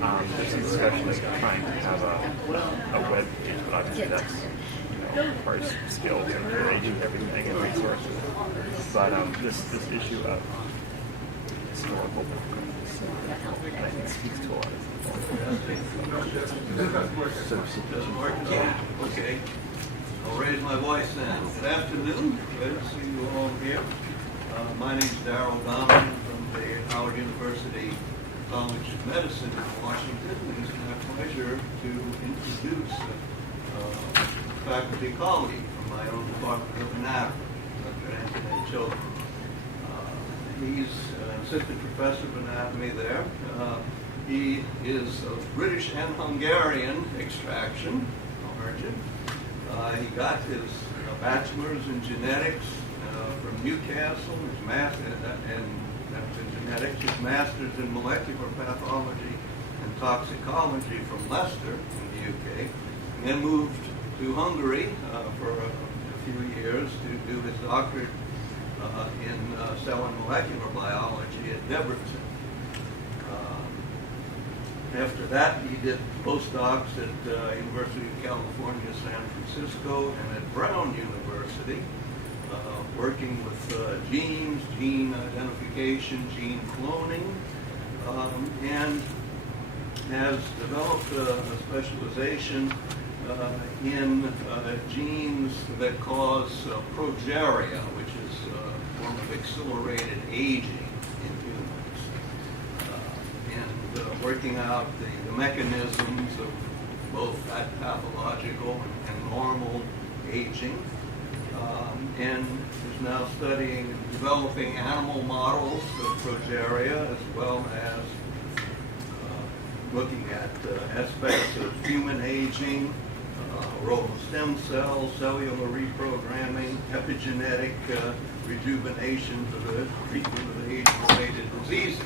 there's some discussions of trying to have a web page, but obviously that's requires skills and creating everything and resources. But this issue of historical difficulties, I think, speaks to a lot of Okay. I'll raise my voice then. Good afternoon. Good to see you all here. My name is Aurobindo from the Howard University College of Medicine in Washington. It's my pleasure to introduce a faculty colleague from my own department of anatomy, Dr. Antonei. He's an assistant professor of anatomy there. He is of British and Hungarian extraction, origin. He got his bachelor's in genetics from Newcastle, his master's in genetics, his master's in molecular pathology and toxicology from Leicester in the UK, and then moved to Hungary for a few years to do his doctorate in cell and molecular biology at Debrecen. After that, he did postdocs at University of California, San Francisco, and at Brown University, working with genes, gene identification, gene cloning, and has developed a specialization in genes that cause progeria, which is a form of accelerated aging in humans, and working out the mechanisms of both that pathological and normal aging, and is now studying and developing animal models of progeria, as well as looking at aspects of human aging, role of stem cells, cellular reprogramming, epigenetic rejuvenation for the treatment of age-related diseases,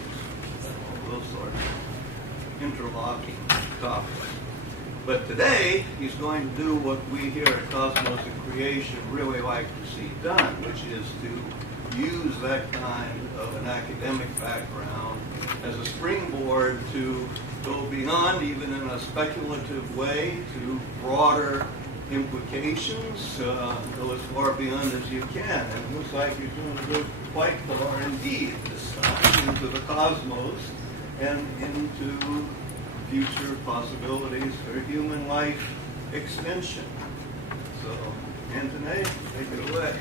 all those sorts of interlocking topics. But today, he's going to do what we here at Cosmos and Creation really like to see done, which is to use that kind of an academic background as a springboard to go beyond, even in a speculative way, to broader implications, go as far beyond as you can. And it looks like you're going to go quite far indeed this time into the cosmos and into future possibilities for human life extension. So, Antonei, take it away.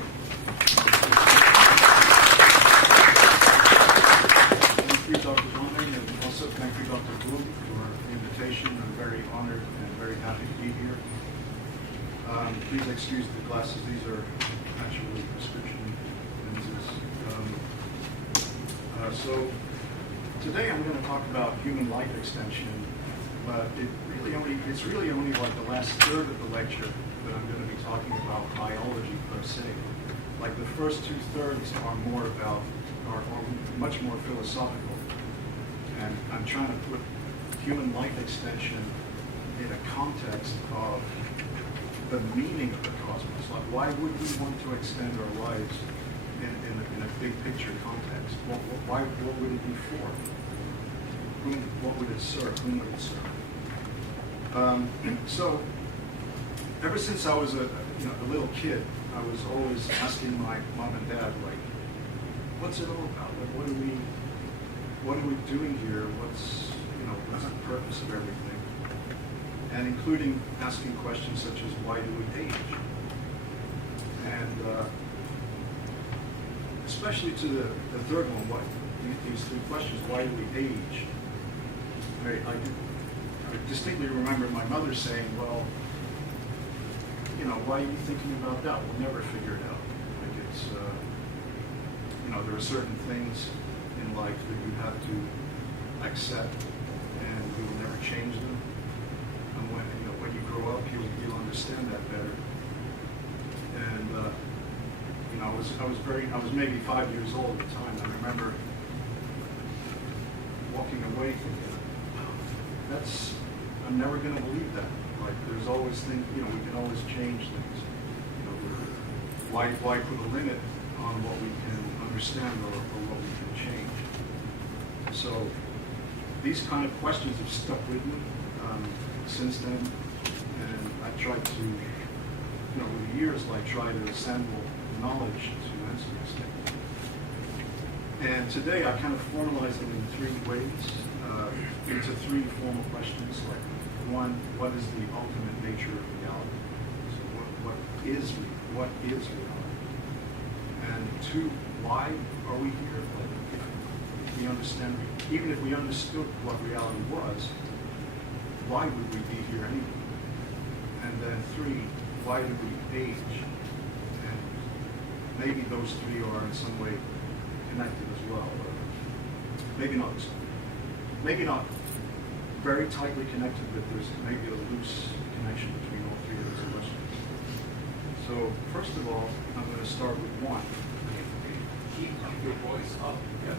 Thank you, Dr. Zone, and also thank you, Dr. Bloom, for the invitation. I'm very honored and very happy to be here. Please excuse the glasses. These are actually prescription lenses. So today I'm going to talk about human life extension, but it's really only like the last third of the lecture that I'm going to be talking about biology per se. Like the first 2/3 are much more philosophical. And I'm trying to put human life extension in a context of the meaning of the cosmos. Like, why would we want to extend our lives in a big picture context? What would it be for? What would it serve? Whom would it serve? So, ever since I was a little kid, I was always asking my mom and dad, like, what's it all about? Like, what are we doing here? What's the purpose of everything? And including asking questions such as, why do we age? And especially to the third one, these three questions, why do we age? I distinctly remember my mother saying, well, why are you thinking about that? We'll never figure it out. Like it's, there are certain things in life that you have to accept, and you will never change them. And when you grow up, you'll understand that better. And I was maybe 5 years old at the time. I remember walking away thinking, I'm never going to believe that. Like, there's always things, we can always change things. Why put a limit on what we can understand or what we can change? So these kind of questions have stuck with me since then, and I tried to, over the years, try to assemble knowledge to answer these things. And today I kind of formalize them in three ways, into three formal questions. Like, one, what is the ultimate nature of reality? So what is reality? And two, why are we here? Like, if we understand, even if we understood what reality was, why would we be here anyway? And then three, why do we age? And maybe those three are in some way connected as well. Maybe not very tightly connected, but there's maybe a loose connection between all three of those questions. So first of all, I'm going to start with one. Keep your voice up.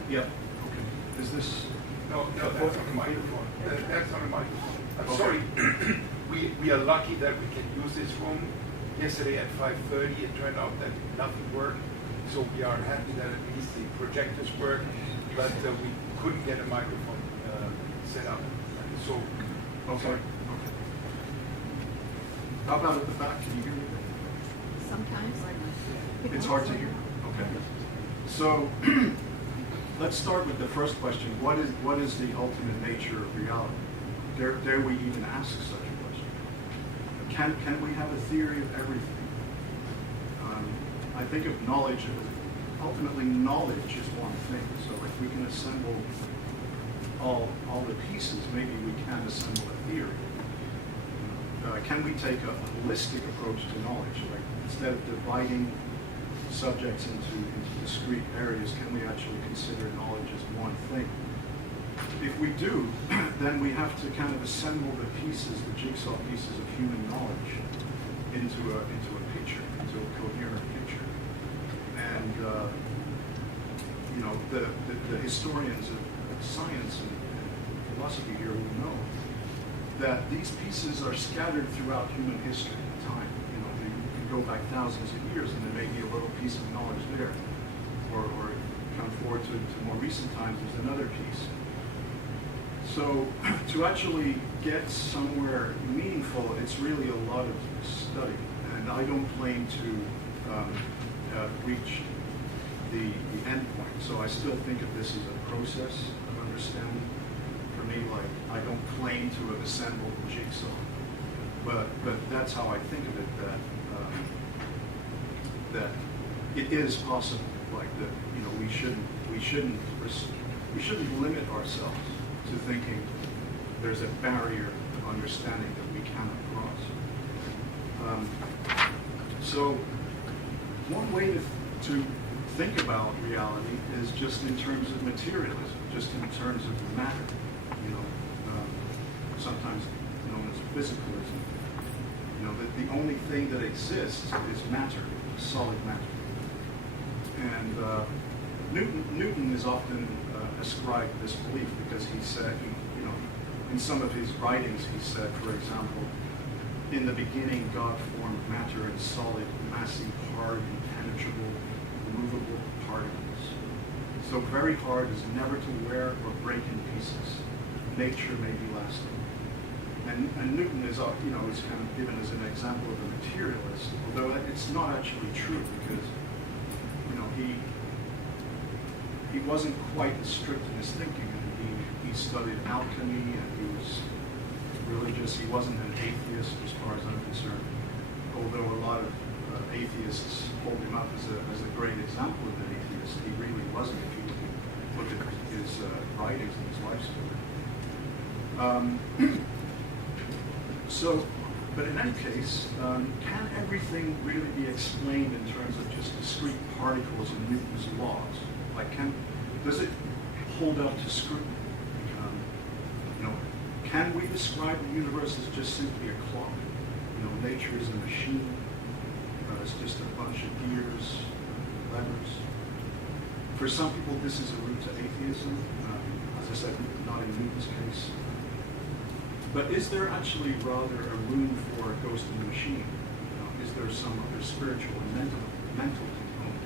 Yep. Okay. Is this? No, that's on the microphone. That's on the microphone. I'm sorry. We are lucky that we can use this room. Yesterday at 5:30, it turned out that nothing worked. So we are happy that at least the projectors work, but we couldn't get a microphone set up. So, Okay. How about at the back? Can you hear me? Sometimes. It's hard to hear. Okay. So let's start with the first question. What is the ultimate nature of reality? Dare we even ask such a question? Can we have a theory of everything? I think of knowledge as ultimately knowledge is one thing. So if we can assemble all the pieces, maybe we can assemble a theory. Can we take a holistic approach to knowledge? Like, instead of dividing subjects into discrete areas, can we actually consider knowledge as one thing? If we do, then we have to kind of assemble the pieces, the jigsaw pieces of human knowledge into a picture, into a coherent picture. And the historians of science and philosophy here will know that these pieces are scattered throughout human history and time. You can go back thousands of years and there may be a little piece of knowledge there. Or come forward to more recent times, there's another piece. So to actually get somewhere meaningful, it's really a lot of study. And I don't claim to reach the end point. So I still think of this as a process of understanding. For me, like, I don't claim to have assembled the jigsaw, but that's how I think of it. That it is possible. Like that, we shouldn't limit ourselves to thinking there's a barrier of understanding that we cannot cross. So one way to think about reality is just in terms of materialism, just in terms of matter, sometimes known as physicalism. That the only thing that exists is matter, solid matter. And Newton is often ascribed this belief because he said, in some of his writings, he said, for example, in the beginning, God formed matter in solid, massy, hard, impenetrable, movable particles. So very hard is never to wear or break in pieces. Nature may be lasting. And Newton is, is kind of given as an example of a materialist, although it's not actually true because, he wasn't quite as strict in his thinking, and he studied alchemy, and he was religious. He wasn't an atheist, as far as I'm concerned, although a lot of atheists hold him up as a great example of an atheist. He really wasn't, if you look at his writings and his life story. But in any case, can everything really be explained in terms of just discrete particles in Newton's laws? Like, does it hold up to scrutiny? Can we describe the universe as just simply a clock? Nature is a machine. It's just a bunch of gears, levers. For some people, this is a route to atheism. As I said, not in Newton's case. But is there actually rather a room for a ghost in the machine? Is there some other spiritual and mental component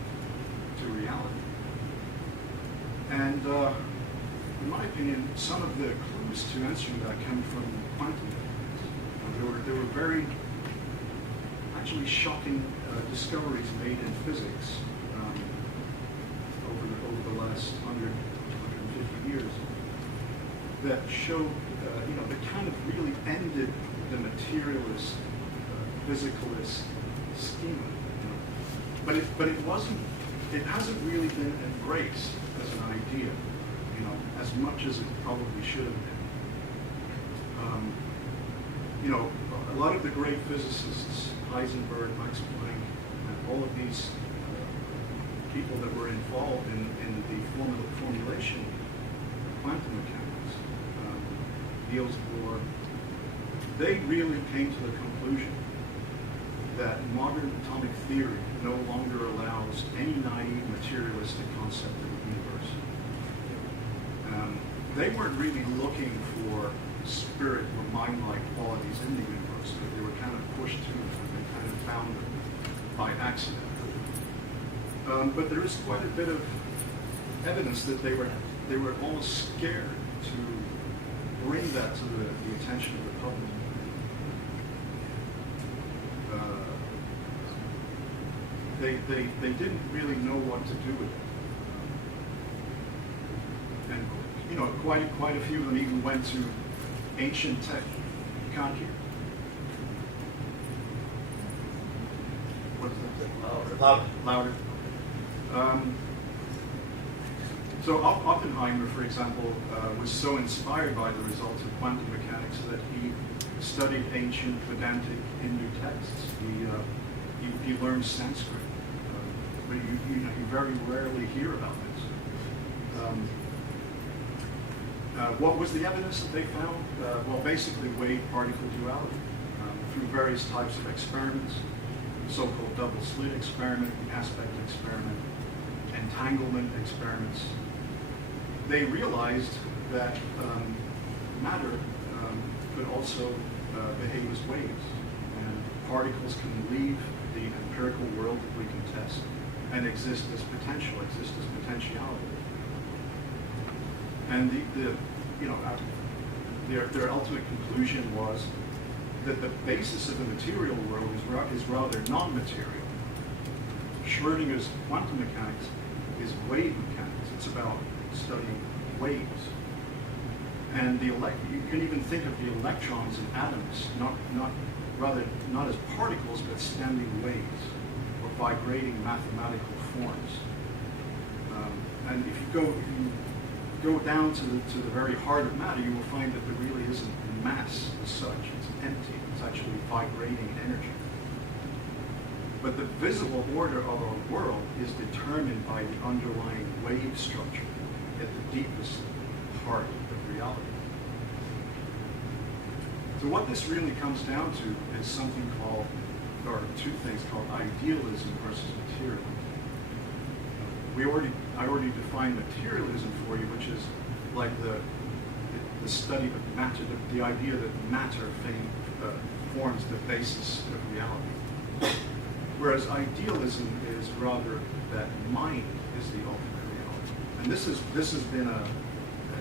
to reality? And in my opinion, some of the clues to answering that come from quantum mechanics. There were very actually shocking discoveries made in physics over the last 150 years that showed, that kind of really ended the materialist, physicalist schema. But it wasn't. It hasn't really been embraced as an idea, as much as it probably should have been. A lot of the great physicists, Heisenberg, Max Planck, and all of these people that were involved in the formulation of quantum mechanics, Niels Bohr, they really came to the conclusion that modern atomic theory no longer allows any naive materialistic concept of the universe. They weren't really looking for spirit or mind-like qualities in the universe, but they were kind of pushed to them and they kind of found them by accident. But there is quite a bit of evidence that they were almost scared to bring that to the attention of the public. They didn't really know what to do with it. And quite a few of them even went to ancient tech. You can't hear. What's that? Louder. So Oppenheimer, for example, was so inspired by the results of quantum mechanics that he studied ancient Vedantic Hindu texts. He learned Sanskrit, but you very rarely hear about this. What was the evidence that they found? Well, basically wave-particle duality through various types of experiments, the so-called double-slit experiment, aspect experiment, entanglement experiments. They realized that matter could also behave as waves, and particles can leave the empirical world that we can test and exist as potentiality. And their ultimate conclusion was that the basis of the material world is rather non-material. Schrödinger's quantum mechanics is wave mechanics. It's about studying waves. And you can even think of the electrons and atoms not as particles, but standing waves or vibrating mathematical forms. And if you go down to the very heart of matter, you will find that there really isn't mass as such. It's empty. It's actually vibrating energy. But the visible order of our world is determined by the underlying wave structure at the deepest heart of reality. So what this really comes down to is something called, or two things called idealism versus materialism. I already defined materialism for you, which is like the study of matter, the idea that matter forms the basis of reality. Whereas idealism is rather that mind is the ultimate reality. And this has been a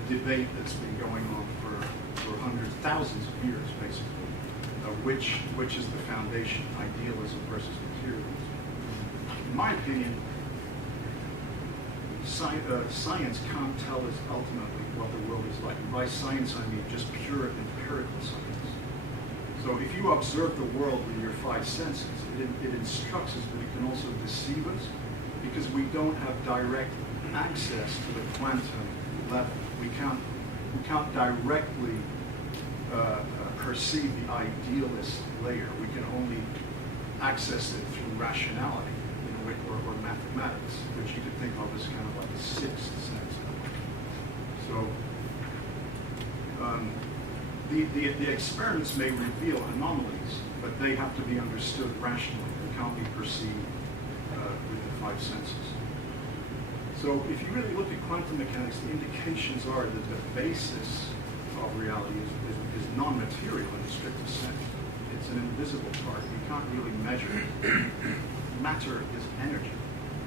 debate that's been going on for hundreds, thousands of years, basically. Which is the foundation, idealism versus materialism. In my opinion, science can't tell us ultimately what the world is like. And by science, I mean just pure empirical science. So if you observe the world with your five senses, it instructs us, but it can also deceive us because we don't have direct access to the quantum level. We can't directly perceive the idealist layer. We can only access it through rationality, or mathematics, which you could think of as kind of like a sixth sense. So the experiments may reveal anomalies, but they have to be understood rationally. They can't be perceived with the five senses. So if you really look at quantum mechanics, the indications are that the basis of reality is non-material in the strictest sense. It's an invisible part. You can't really measure it. Matter is energy.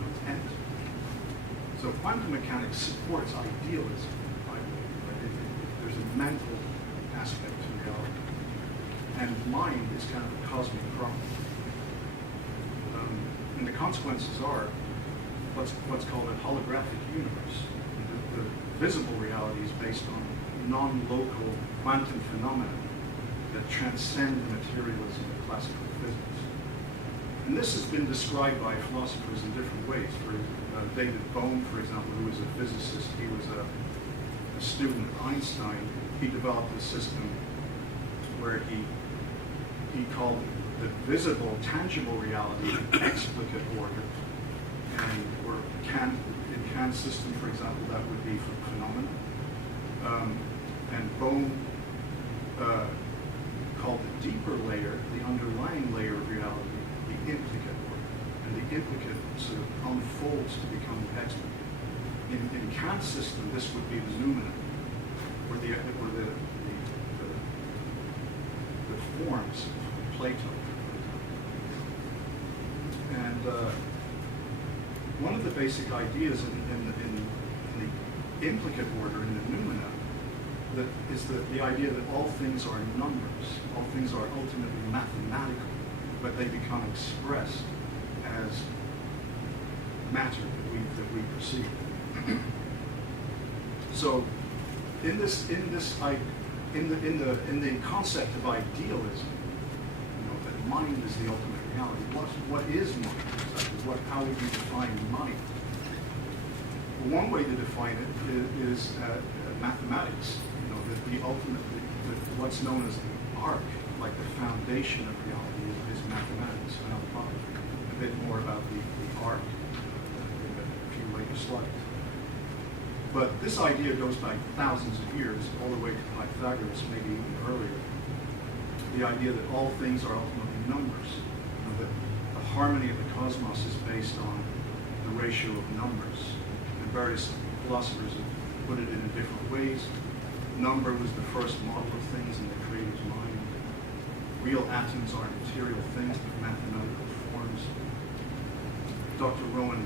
It's empty. So quantum mechanics supports idealism, I believe. mental aspect to reality. And mind is kind of a cosmic problem. And the consequences are what's called a holographic universe. The visible reality is based on non-local quantum phenomena that transcend the materialism of classical physics. And this has been described by philosophers in different ways. For David Bohm, for example, who was a physicist, he was a student of Einstein. He developed a system where he called the visible, tangible reality explicate order. And in Kant's system, for example, that would be phenomena. And Bohm called the deeper layer, the underlying layer of reality, the implicate order. And the implicate sort of unfolds to become the explicate. In Kant's system, this would be the noumena, or the forms of Plato. And one of the basic ideas in the implicate order, in the noumena, is the idea that all things are numbers, all things are ultimately mathematical, but they become expressed as matter that we perceive. So, in the concept of idealism, that mind is the ultimate reality. What is mind? Exactly? How would you define mind? Well, one way to define it is mathematics. The ultimate, what's known as the arc, like the foundation of reality, is mathematics. And I'll talk a bit more about the arc in a few later slides. But this idea goes back thousands of years, all the way to Pythagoras, maybe even earlier. The idea that all things are ultimately numbers. That the harmony of the cosmos is based on the ratio of numbers. And various philosophers have put it in different ways. Number was the first model of things in the creator's mind. Real atoms are material things with mathematical forms. Dr. Rowan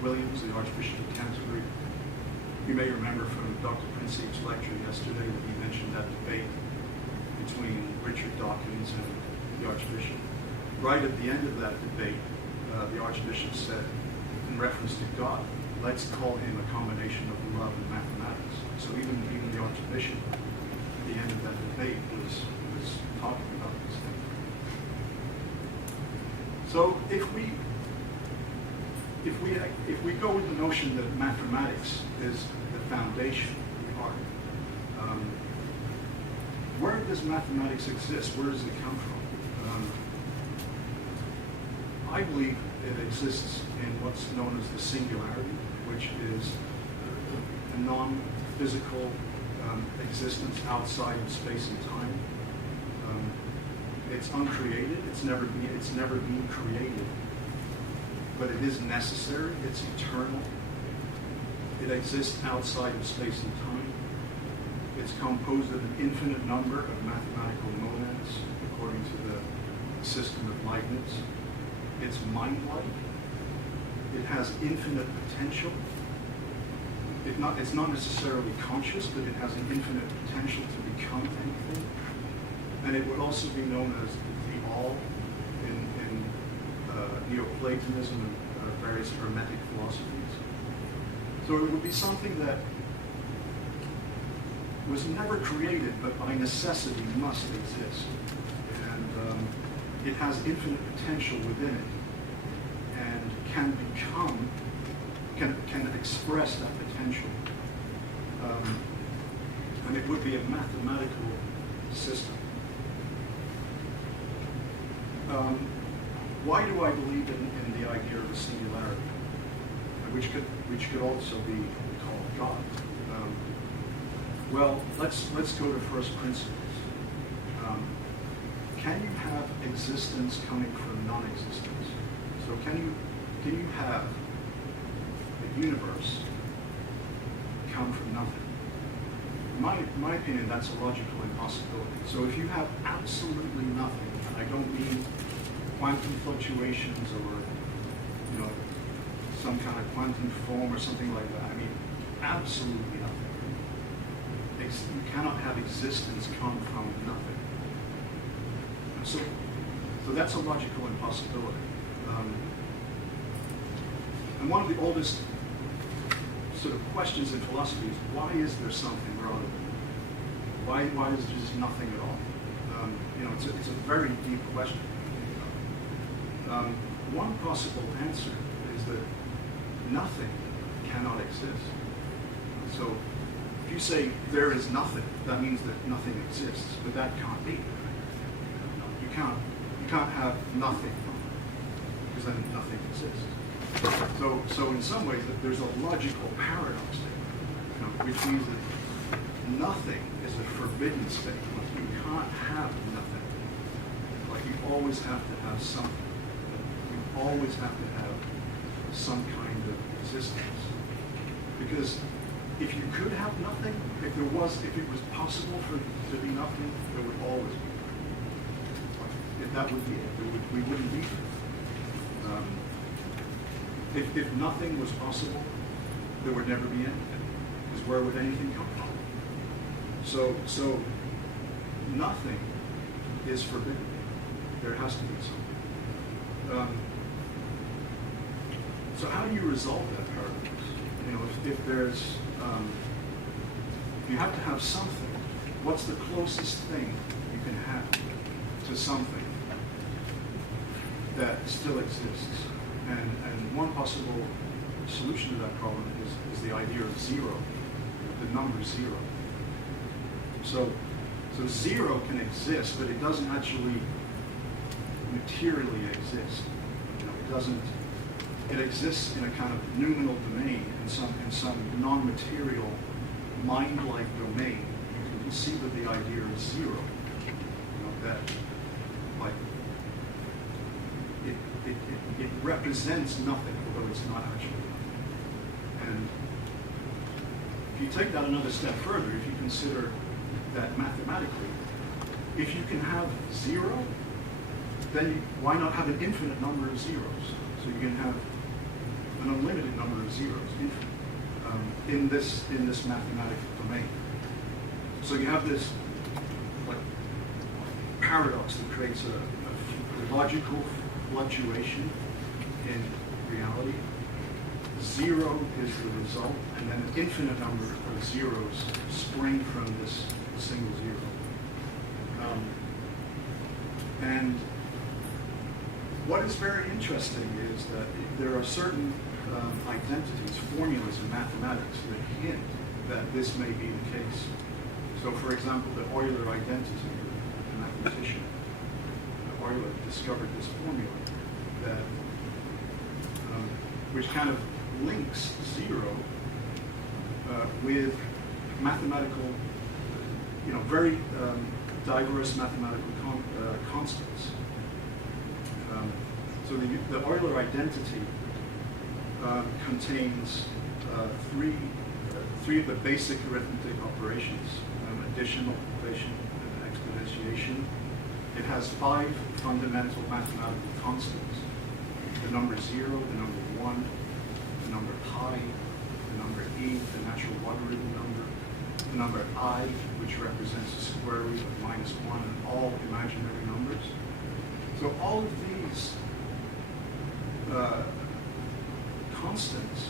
Williams, the Archbishop of Canterbury, you may remember from Dr. Princip's lecture yesterday that he mentioned that debate between Richard Dawkins and the Archbishop. Right at the end of that debate, the Archbishop said, in reference to God, let's call him a combination of love and mathematics. So even the Archbishop, at the end of that debate, was talking about this thing. So if we go with the notion that mathematics is the foundation of the art, where does mathematics exist? Where does it come from? I believe it exists in what's known as the singularity, which is a non-physical existence outside of space and time. It's uncreated. It's never been created, but it is necessary. It's eternal. It exists outside of space and time. It's composed of an infinite number of mathematical monads, according to the system of Leibniz. It's mind-like. It has infinite potential. It's not necessarily conscious, but it has an infinite potential to become anything. And it would also be known as the all in Neoplatonism and various Hermetic philosophies. So it would be something that was never created, but by necessity must exist. And it has infinite potential within it, and can express that potential. And it would be a mathematical system. Why do I believe in the idea of a singularity, which could also be called God? Well, let's go to first principles. Can you have existence coming from non-existence? So can you have the universe come from nothing? In my opinion, that's a logical impossibility. So if you have absolutely nothing, and I don't mean quantum fluctuations or some kind of quantum foam or something like that. I mean absolutely nothing. you cannot have existence come from nothing. So that's a logical impossibility. And one of the oldest sort of questions in philosophy is, why is there something rather than why is there just nothing at all? It's a very deep question. One possible answer is that nothing cannot exist. So if you say there is nothing, that means that nothing exists, but that can't be. You can't have nothing, because then nothing exists. So in some ways, there's a logical paradox there, which means that nothing is a forbidden state. Like you can't have nothing. Like you always have to have something. You always have to have some kind of existence. Because if you could have nothing, if it was possible for to be nothing, there would always be. If that would be it, we wouldn't be here. If nothing was possible, there would never be anything. Because where would anything come from? So nothing is forbidden. There has to be something. So how do you resolve that paradox? If there's, you have to have something. What's the closest thing you can have to something that still exists? And one possible solution to that problem is the idea of zero, the number zero. So zero can exist, but it doesn't actually materially exist. It doesn't. It exists in a kind of noumenal domain, in some non-material, mind-like domain. You can conceive of the idea of zero. That like it represents nothing, although it's not actually nothing. And if you take that another step further, if you consider that mathematically, if you can have zero, then why not have an infinite number of zeros? So you can have an unlimited number of zeros, in this mathematical domain. So you have this like paradox that creates a logical fluctuation in reality. Zero is the result, and then an infinite number of zeros spring from this single zero. And what is very interesting is that there are certain identities, formulas in mathematics that hint that this may be the case. So, for example, the Euler Identity, the mathematician, Euler discovered this formula that, which kind of links zero with mathematical, very diverse mathematical constants. So the Euler Identity contains three of the basic arithmetic operations: addition, multiplication, and exponentiation. It has 5 fundamental mathematical constants: the number 0, the number 1, the number pi, the number e, the natural logarithm number, the number I, which represents the square root of -1, and all imaginary numbers. So all of these constants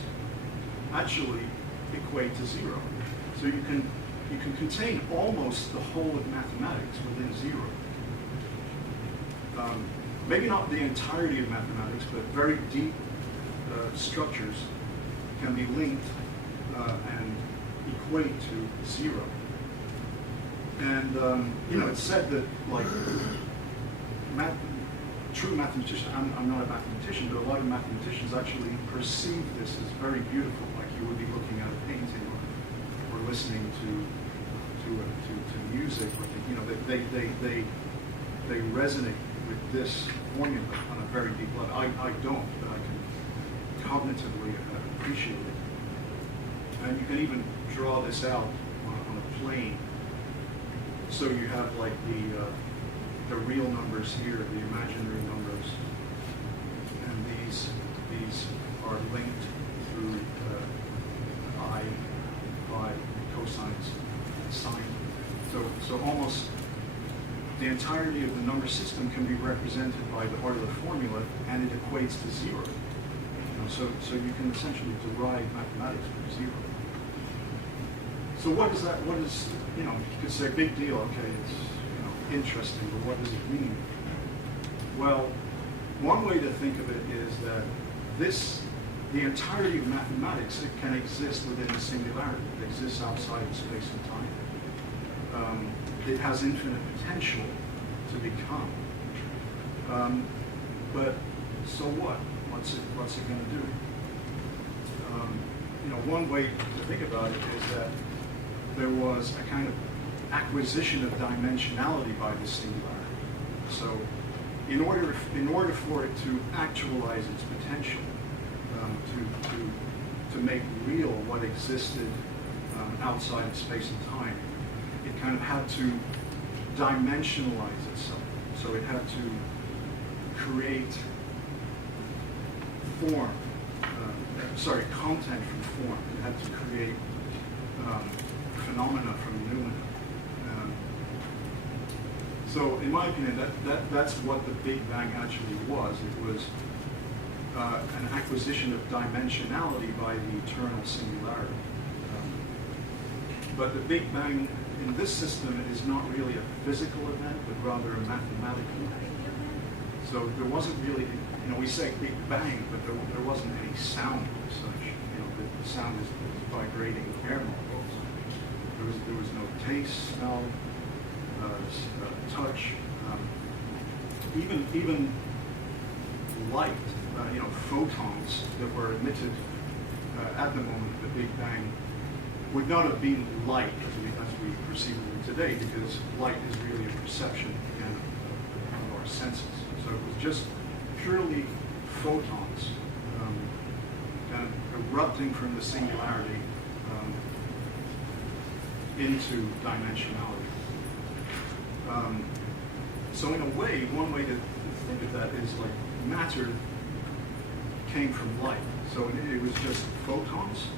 actually equate to 0. So you can contain almost the whole of mathematics within 0. Maybe not the entirety of mathematics, but very deep structures can be linked and equate to 0. And it's said that true mathematicians, I'm not a mathematician, but a lot of mathematicians actually perceive this as very beautiful, like you would be looking at a painting or listening to music. They resonate with this formula on a very deep level. I don't, but I can cognitively appreciate it. And you can even draw this out on a plane. So you have like the real numbers here, the imaginary numbers, and these are linked through I, phi, cosines, sign. So almost the entirety of the number system can be represented by the Euler formula, and it equates to zero. So you can essentially derive mathematics from zero. So what is that? What is, you could say big deal, okay, it's interesting, but what does it mean? Well, one way to think of it is that the entirety of mathematics, it can exist within a singularity. It exists outside of space and time. It has infinite potential to become. But so what? What's it going to do? One way to think about it is that there was a kind of acquisition of dimensionality by the singularity. So, in order for it to actualize its potential, to make real what existed outside of space and time, it kind of had to dimensionalize itself. So it had to create form, content from form. It had to create phenomena from noumena. So in my opinion, that's what the Big Bang actually was. It was an acquisition of dimensionality by the eternal singularity. But the Big Bang in this system is not really a physical event, but rather a mathematical event. So there wasn't really, we say Big Bang, but there wasn't any sound as such. The sound is vibrating air molecules. There was no taste, smell, touch, even light. Photons that were emitted at the moment of the Big Bang would not have been light as we perceive it today, because light is really a perception again of our senses. So it was just purely photons kind of erupting from the singularity into dimensionality. So in a way, one way to think of that is like matter came from light. So it was just photons,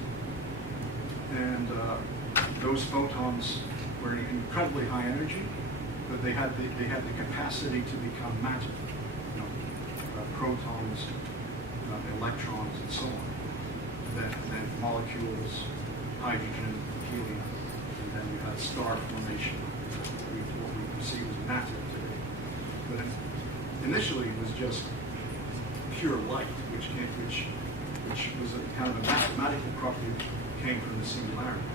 and those photons were incredibly high energy, but they had the capacity to become matter. Protons, electrons, and so on. Then molecules, hydrogen, helium, and then you had star formation, what we perceive as matter today. But initially it was just pure light, which was a kind of a mathematical property that came from the singularity.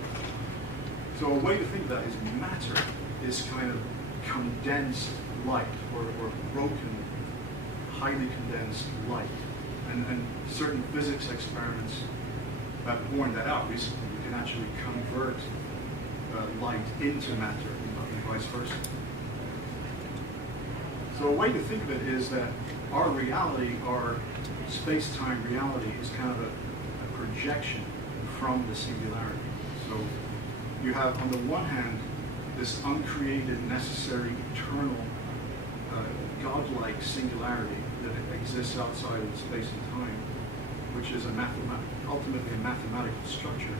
So a way to think of that is matter is kind of condensed light, or broken, highly condensed light. And certain physics experiments have borne that out recently. You can actually convert light into matter and vice versa. So a way to think of it is that our reality, our space-time reality, is kind of a projection from the singularity. So you have, on the one hand, this uncreated, necessary, eternal, godlike singularity that exists outside of space and time, which is ultimately a mathematical structure.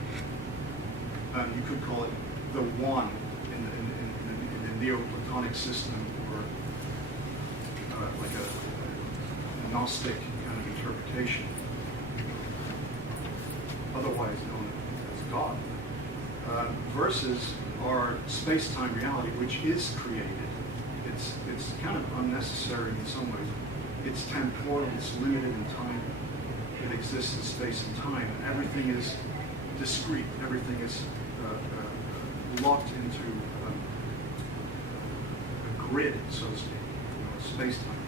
You could call it the one in the Neoplatonic system, or like a Gnostic kind of interpretation, otherwise known as God, versus our space-time reality, which is created. It's kind of unnecessary in some ways. It's temporal, it's limited in time. It exists in space and time, and everything is discrete. Everything is locked into a grid, so to speak, a space-time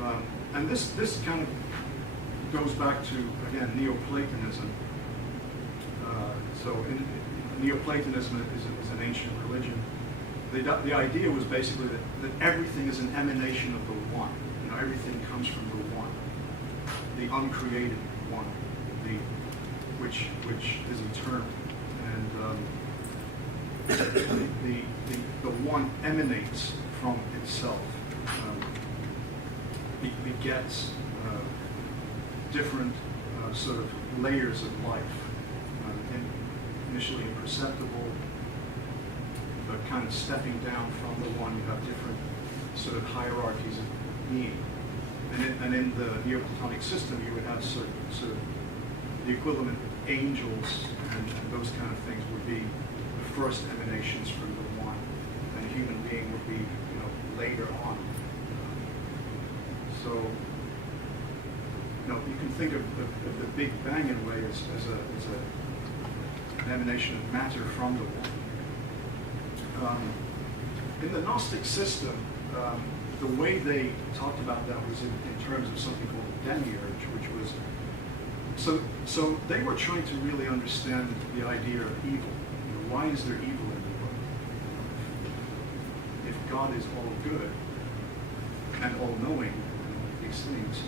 grid. And this kind of goes back to, again, Neoplatonism. Neoplatonism is an ancient religion. The idea was basically that everything is an emanation of the one. Everything comes from the one, the uncreated one, which is eternal, and the one emanates from itself. It begets different sort of layers of life, initially imperceptible, but kind of stepping down from the one. You have different sort of hierarchies of being. And in the Neoplatonic system, you would have sort of the equivalent angels and those kind of things would be the first emanations from the one, and a human being would be, later on. So, you can think of the Big Bang in a way as an emanation of matter from the one. In the Gnostic system, the way they talked about that was in terms of something called the demiurge, which was so they were trying to really understand the idea of evil. Why is there evil in the world? If God is all good and all-knowing, these things,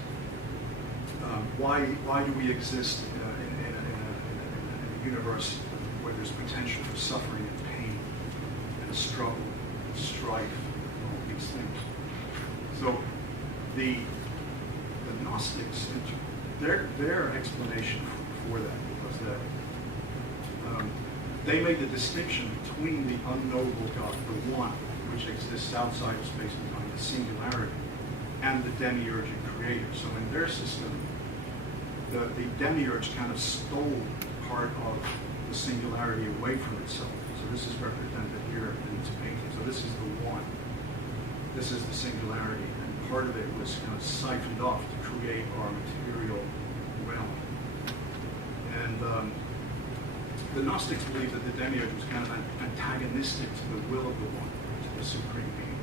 why do we exist in a universe where there's potential for suffering and pain and struggle and strife and all these things? So the Gnostics, their explanation for that was that they made the distinction between the unknowable God, the one, which exists outside of space and time, the singularity, and the demiurge and creator. So in their system, the demiurge kind of stole part of the singularity away from itself. So this is represented here in this painting. So this is the one. This is the singularity. And part of it was kind of siphoned off to create our material realm. And the Gnostics believed that the demiurge was kind of antagonistic to the will of the one, to the supreme being.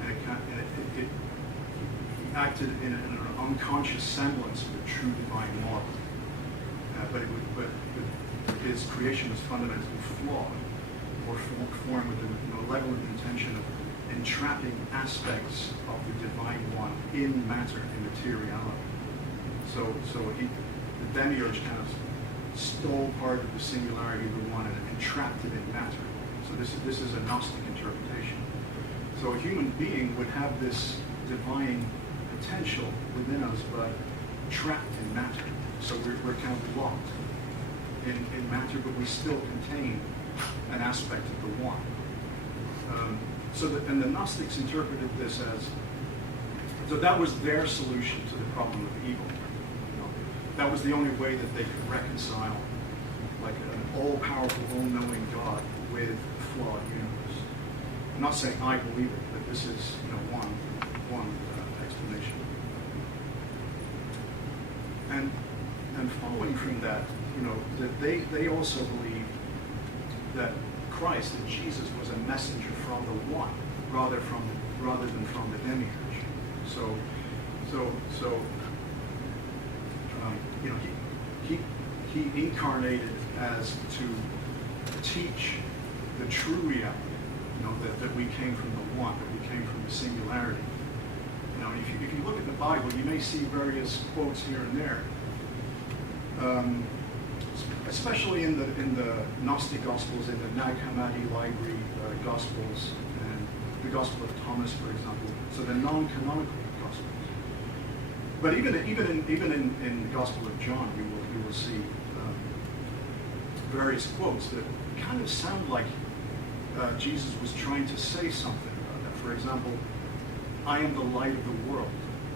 And it acted in an unconscious semblance of a true divine model. But his creation was fundamentally flawed, or formed with the malevolent intention of entrapping aspects of the divine one in matter, in materiality. So the demiurge kind of stole part of the singularity of the one and entrapped it in matter. So this is a Gnostic interpretation. So a human being would have this divine potential within us, but trapped in matter. So we're kind of locked in matter, but we still contain an aspect of the one. And the Gnostics interpreted this as, so that was their solution to the problem of evil. That was the only way that they could reconcile like an all-powerful, all-knowing God with a flawed universe. I'm not saying I believe it, but this is one explanation. And following from that, that they also believe that Christ, that Jesus, was a messenger from the one, rather than from the demiurge. He incarnated as to teach the true reality, that we came from the one, that we came from the singularity. If you look at the Bible, you may see various quotes here and there, especially in the Gnostic Gospels, in the Nag Hammadi library Gospels, and the Gospel of Thomas, for example. So the non-canonical Gospels. But even in the Gospel of John, you will see various quotes that kind of sound like Jesus was trying to say something about that. For example, I am the light of the world,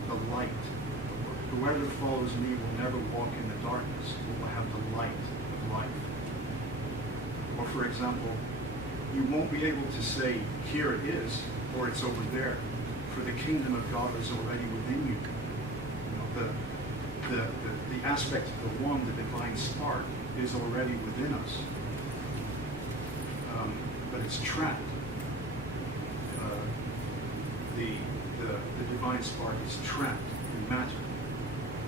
the light of the world. Whoever follows me will never walk in the darkness, but will have the light of life. Or for example, you won't be able to say, here it is, or it's over there, for the kingdom of God is already within you. The aspect of the one, the divine spark, is already within us. But it's trapped. The divine spark is trapped in matter,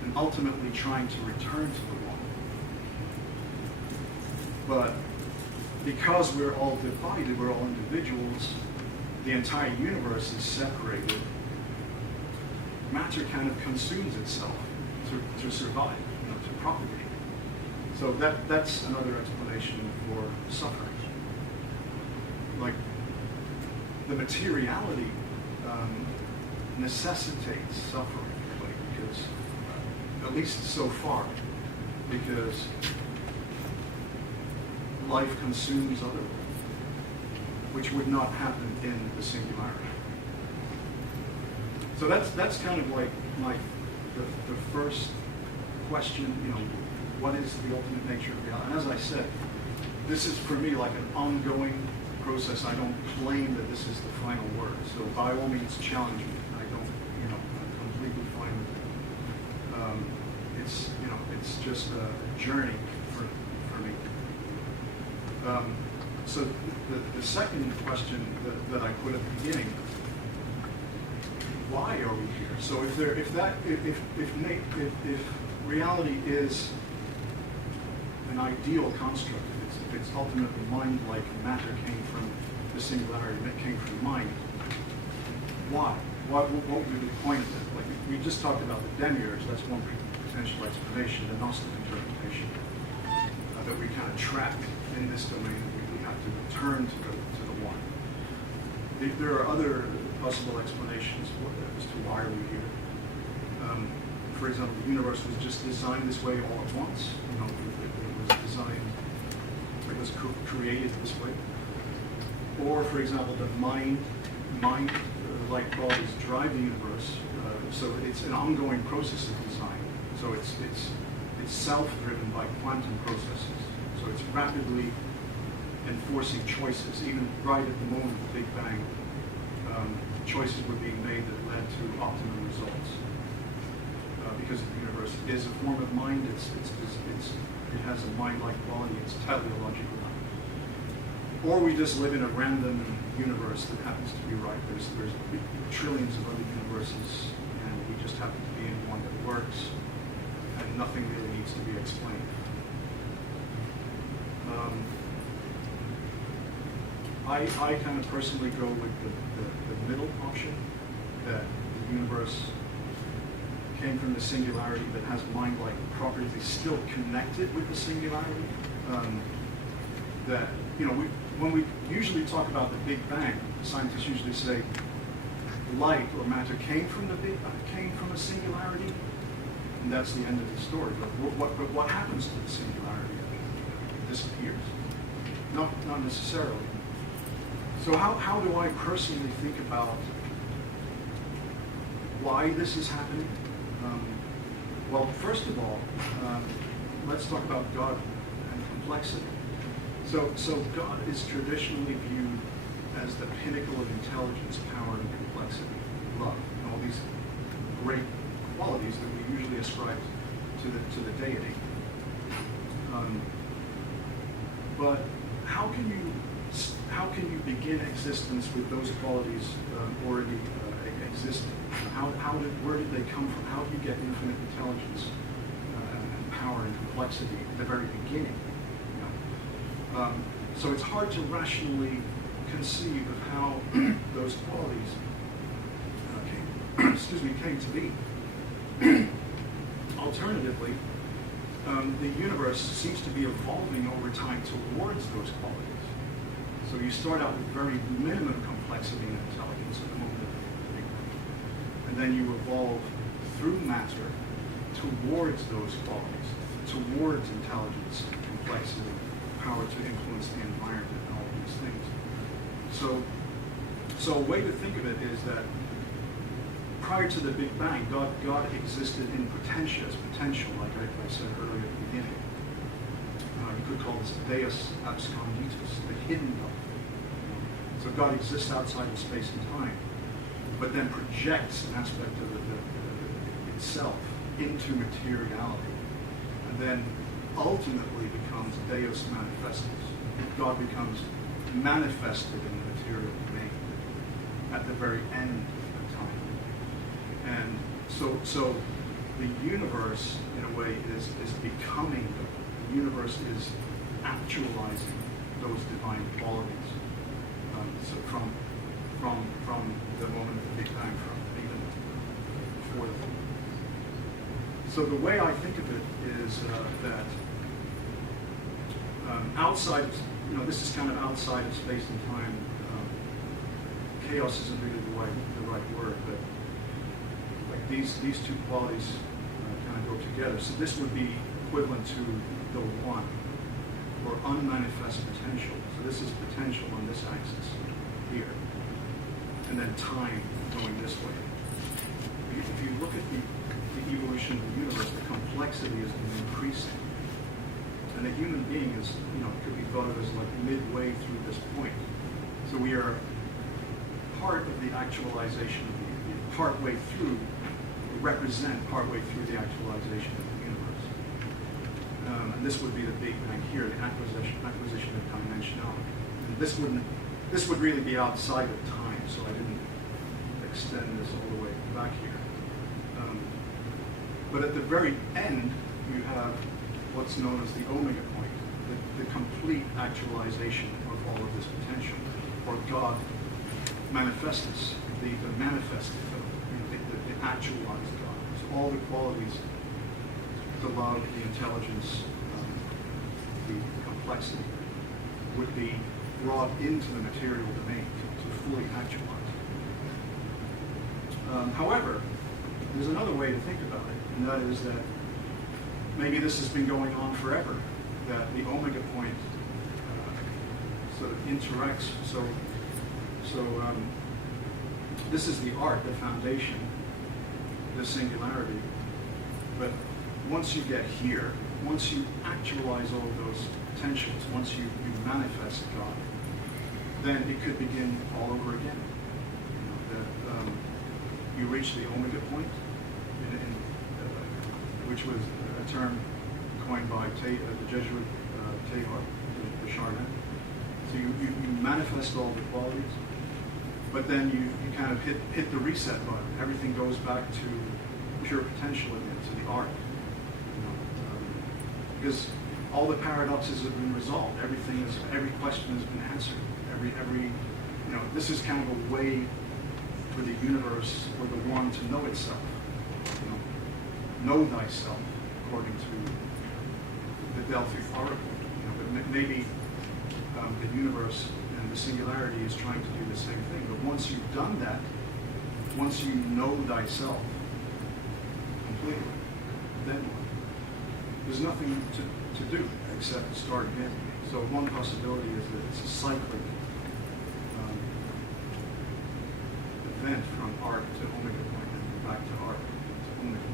and ultimately trying to return to the one. But because we're all divided, we're all individuals, the entire universe is separated. Matter kind of consumes itself to survive, to propagate. So that's another explanation for suffering. Like the materiality necessitates suffering, because at least so far, because life consumes other life. which would not happen in the singularity. So that's kind of like the first question, what is the ultimate nature of reality? And as I said, this is for me like an ongoing process. I don't claim that this is the final word. So by all means, challenge me. I don't, I'm completely fine with it. It's just a journey for me. So the second question that I put at the beginning, why are we here? So if reality is an ideal construct, if it's ultimately mind-like, matter came from the singularity, that came from mind, why? What would be the point of it? Like we just talked about the demiurge, that's one potential explanation, the Gnostic interpretation, that we kind of trapped in this domain. We have to return to the one. There are other possible explanations as to why are we here. For example, the universe was just designed this way all at once. It was designed, it was created this way. Or, for example, the mind-like qualities drive the universe. So it's an ongoing process of design. So it's self-driven by quantum processes. So it's rapidly enforcing choices. Even right at the moment of the Big Bang, choices were being made that led to optimum results. Because the universe is a form of mind, it has a mind-like quality, it's teleological. Or we just live in a random universe that happens to be right. There's trillions of other universes, and we just happen to be in one that works, and nothing really needs to be explained. I kind of personally go with the middle option, that the universe came from the singularity that has mind-like properties. It's still connected with the singularity. That, when we usually talk about the Big Bang, scientists usually say light or matter came from the Big Bang, came from a singularity, and that's the end of the story. But what happens to the singularity? It disappears. Not necessarily. So how do I personally think about why this is happening? Well, first of all, let's talk about God and complexity. So God is traditionally viewed as the pinnacle of intelligence, power, and complexity, love, and all these great qualities that we usually ascribe to the deity. But how can you begin existence with those qualities already existing? Where did they come from? How do you get infinite intelligence and power and complexity at the very beginning? So it's hard to rationally conceive of how those qualities came to be. Alternatively, the universe seems to be evolving over time towards those qualities. So you start out with very minimum complexity and intelligence at the moment of the Big Bang. And then you evolve through matter towards those qualities, towards intelligence, complexity, power to influence the environment, and all these things. So a way to think of it is that prior to the Big Bang, God existed in potential, like I said earlier at the beginning. You could call this Deus absconditus, the hidden God. So God exists outside of space and time, but then projects an aspect of itself into materiality, and then ultimately becomes Deus manifestus. God becomes manifested in the material domain at the very end of time. And so the universe, in a way, is becoming God. The universe is actualizing those divine qualities. So from the moment of the Big Bang, from even before the fall. So the way I think of it is that outside, this is kind of outside of space and time. Chaos isn't really the right word, but like these two qualities kind of go together. So this would be equivalent to the one. or unmanifest potential. So this is potential on this axis here, and then time going this way. If you look at the evolution of the universe, the complexity has been increasing. And a human being is, could be thought of as like midway through this point. So we are part of the actualization of partway through, represent partway through the actualization of the universe. And this would be the Big Bang here, the acquisition of dimensionality. And this would really be outside of time, so I didn't extend this all the way back here. But at the very end, you have what's known as the omega point, the complete actualization of all of this potential, or God manifestus, the manifested, the actualized God. So all the qualities, the love, the intelligence, the complexity, would be brought into the material domain to fully actualize. However, there's another way to think about it, and that is that maybe this has been going on forever, that the omega point sort of interacts. So this is the art, the foundation, the singularity. But once you get here, once you actualize all those potentials, once you manifest God, then it could begin all over again. You reach the omega point, which was a term coined by the Jesuit Teilhard de Chardin. So you manifest all the qualities, but then you kind of hit the reset button. Everything goes back to pure potential again, to the art. Because all the paradoxes have been resolved. Every question has been answered. This is kind of a way for the universe or the one to know itself. Know thyself, according to the Delphic oracle. But maybe the universe and the singularity is trying to do the same thing. But once you've done that, once you know thyself completely, then what? There's nothing to do except start again. So one possibility is that it's a cyclic event from art to omega point and back to art to omega.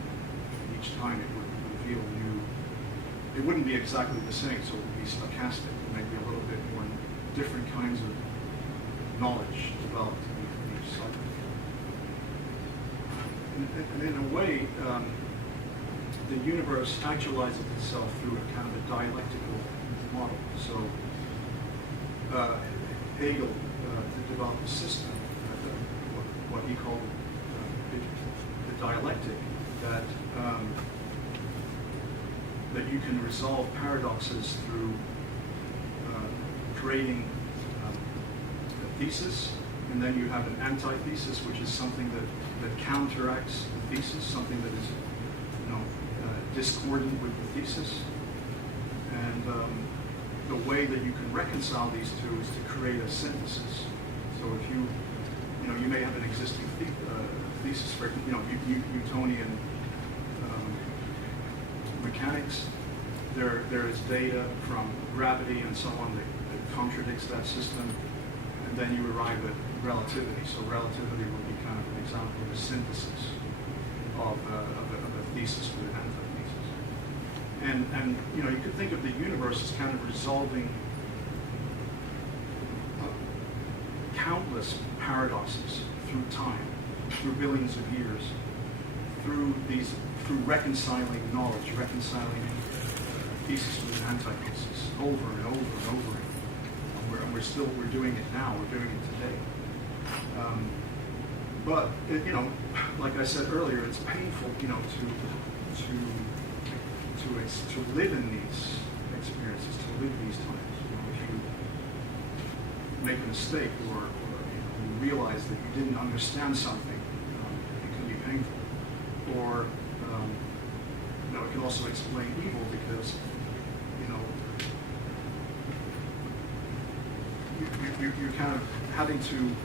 Each time it would reveal new. It wouldn't be exactly the same, so it would be stochastic. Maybe a little bit more different kinds of knowledge developed in each cycle. And in a way, the universe actualizes itself through a kind of a dialectical model. So Hegel developed a system, what he called the dialectic, that you can resolve paradoxes through creating a thesis, and then you have an antithesis, which is something that counteracts the thesis, something that is discordant with the thesis. And the way that you can reconcile these two is to create a synthesis. So if you may have an existing thesis for Newtonian mechanics. There is data from gravity and so on that contradicts that system, and then you arrive at relativity. So relativity would be kind of an example of a synthesis of a thesis with an antithesis. And you could think of the universe as kind of resolving countless paradoxes through time, through billions of years, through reconciling knowledge, reconciling thesis with an antithesis over and over and over again. And we're doing it now. We're doing it today. But like I said earlier, it's painful, to live in these experiences, to live these times. If you make a mistake or you realize that you didn't understand something, it can be painful. Or it can also explain evil because you're kind of having to.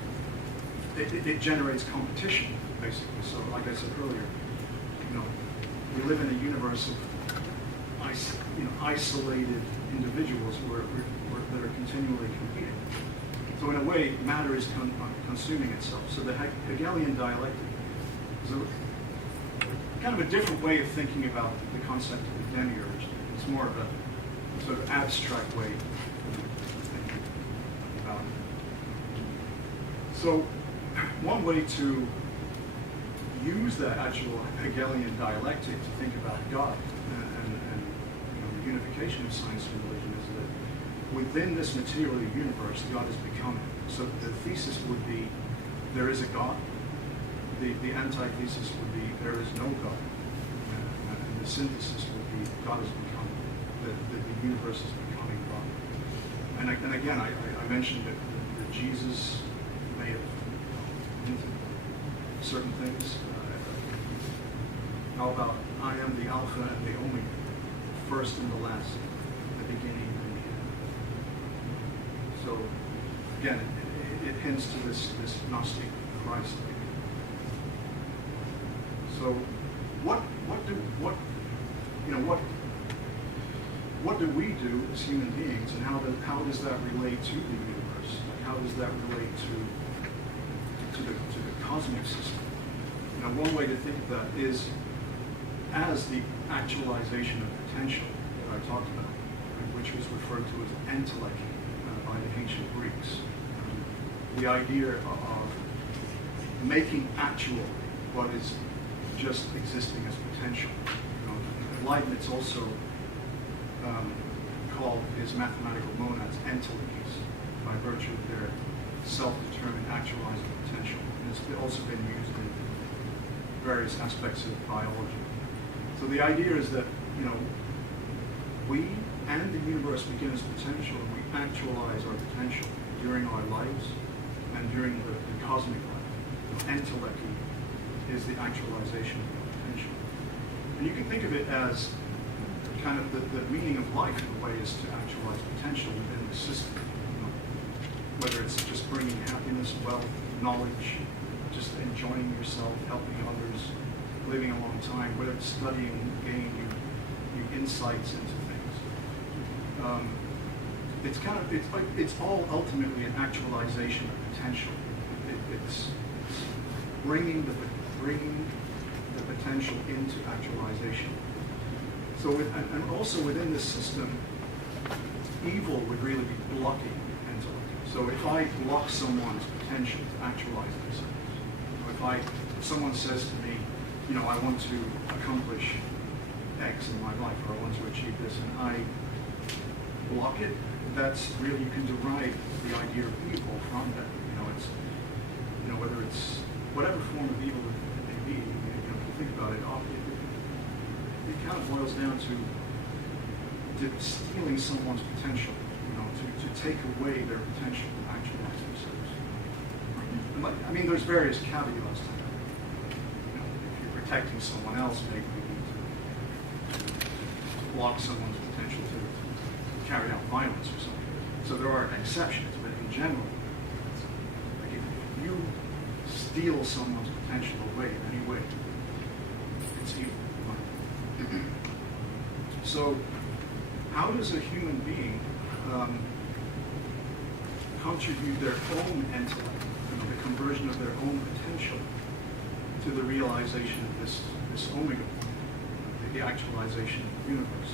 It generates competition, basically. So, like I said earlier, we live in a universe isolated individuals that are continually competing. So in a way, matter is consuming itself. So the Hegelian dialectic is kind of a different way of thinking about the concept of the demiurge. It's more of a sort of abstract way of thinking about it. So one way to use that actual Hegelian dialectic to think about God and the unification of science and religion is that within this material universe, God is becoming. So the thesis would be there is a God. The antithesis would be there is no God. And the synthesis would be God is becoming. The universe is becoming God. And again, I mentioned that Jesus may have hinted certain things. How about I am the Alpha and the Omega, the first and the last, the beginning and the end. So again, it hints to this Gnostic Christ idea. So what do we do as human beings, and how does that relate to the universe? Like how does that relate to the cosmic system? One way to think of that is as the actualization of potential that I talked about, which was referred to as entelechy by the ancient Greeks. The idea of making actual what is just existing as potential. Leibniz also called his mathematical monads entelechies by virtue of their self-determined actualizing potential. And it's also been used in various aspects of biology. So the idea is that, we and the universe begin as potential, and we actualize our potential during our lives and during the cosmic life. Entelechy is the actualization of our potential. And you can think of it as kind of the meaning of life in a way is to actualize potential within the system. Whether it's just bringing happiness, wealth, knowledge, just enjoying yourself, helping others, living a long time, whether it's studying, gaining new insights into things. It's all ultimately an actualization of potential. It's bringing the potential into actualization. So, and also within this system, evil would really be blocking intellect. So if I block someone's potential to actualize themselves, if someone says to me, I want to accomplish X in my life, or I want to achieve this, and I block it, that's really, you can derive the idea of evil from that. It's, whether it's whatever form of evil it may be, if you think about it, it kind of boils down to stealing someone's potential, to take away their potential to actualize themselves. I mean, there's various caveats to that. If you're protecting someone else, maybe you need to block someone's potential to carry out violence or something. So there are exceptions, but in general, like if you steal someone's potential away in any way, it's evil. So, how does a human being contribute their own intellect, the conversion of their own potential, to the realization of this omega point, the actualization of the universe?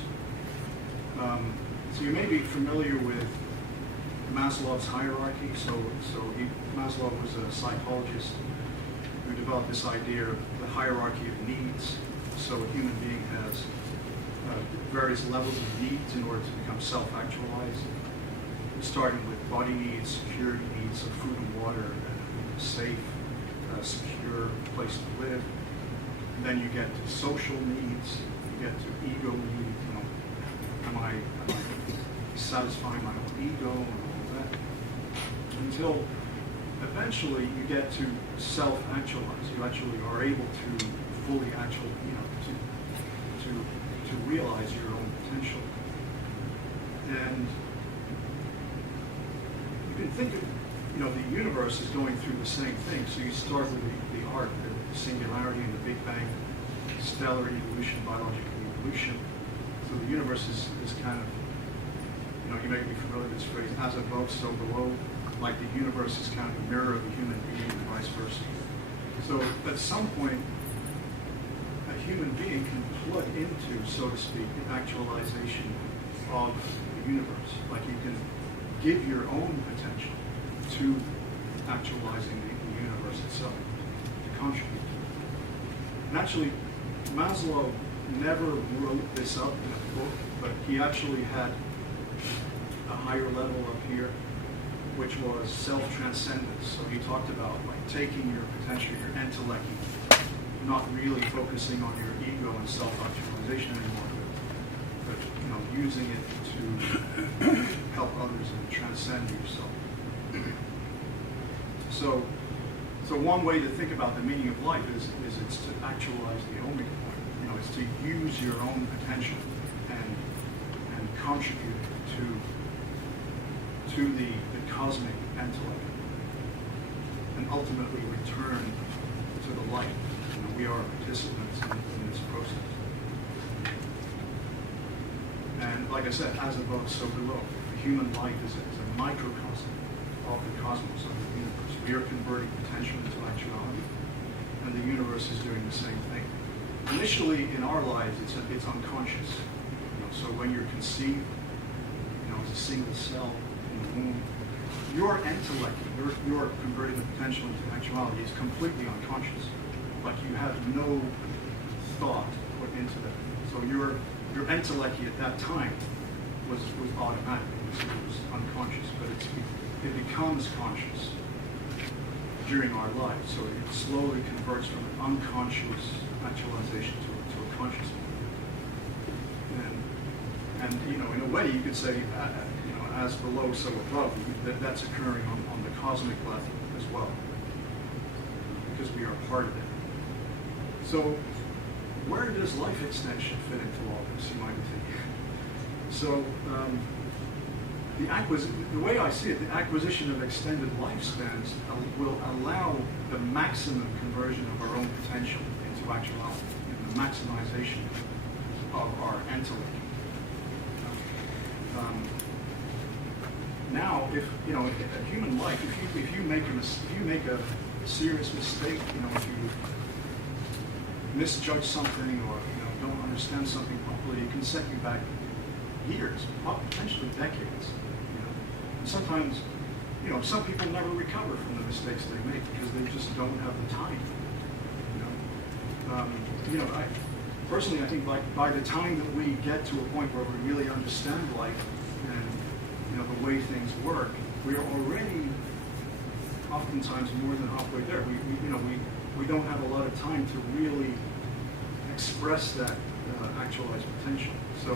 So you may be familiar with Maslow's hierarchy. Maslow was a psychologist who developed this idea of the hierarchy of needs. So a human being has various levels of needs in order to become self-actualized, starting with body needs, security needs, so food and water, a safe, secure place to live. And then you get to social needs, you get to ego needs, am I satisfying my own ego and all that, until eventually you get to self-actualize. You actually are able to fully to realize your own potential. And you can think of, the universe is going through the same thing. So you start with the arc, the singularity and the Big Bang, stellar evolution, biological evolution. So So the universe is kind of, you may be familiar with this phrase, as above, so below. Like the universe is kind of a mirror of the human being and vice versa. So at some point, a human being can plug into, so to speak, the actualization of the universe. Like you can give your own potential to actualizing the universe itself, to contribute to it. And actually, Maslow never wrote this up in a book, but he actually had a higher level up here, which was self-transcendence. So he talked about like taking your potential, your intellect, not really focusing on your ego and self-actualization anymore, but using it to help others and transcend yourself. So one way to think about the meaning of life is it's to actualize the omega point. It's to use your own potential and contribute to the cosmic intellect, and ultimately return to the light. We are participants in this process. And like I said, as above, so below. The human life is a microcosm of the cosmos, of the universe. We are converting potential into actuality, and the universe is doing the same thing. Initially, in our lives, it's unconscious. So when you're conceived, as a single cell in the womb, your intellect, your converting the potential into actuality is completely unconscious. Like you have no thought put into that. So your intellect at that time was automatic. It was unconscious, but it becomes conscious during our lives. So it slowly converts from an unconscious actualization to a conscious one. And in a way, you could say, as below, so above. That's occurring on the cosmic level as well, because we are part of it. So, where does life extension fit into all this, you might be thinking? So, the way I see it, the acquisition of extended lifespans will allow the maximum conversion of our own potential into actuality, and the maximization of our intellect. Now, if a human life, if you make a serious mistake, if you misjudge something or don't understand something properly, it can set you back years, potentially decades. And sometimes, some people never recover from the mistakes they make because they just don't have the time. Personally, I think by the time that we get to a point where we really understand life and the way things work, we are already oftentimes more than halfway there. We don't have a lot of time to really express that actualized potential. So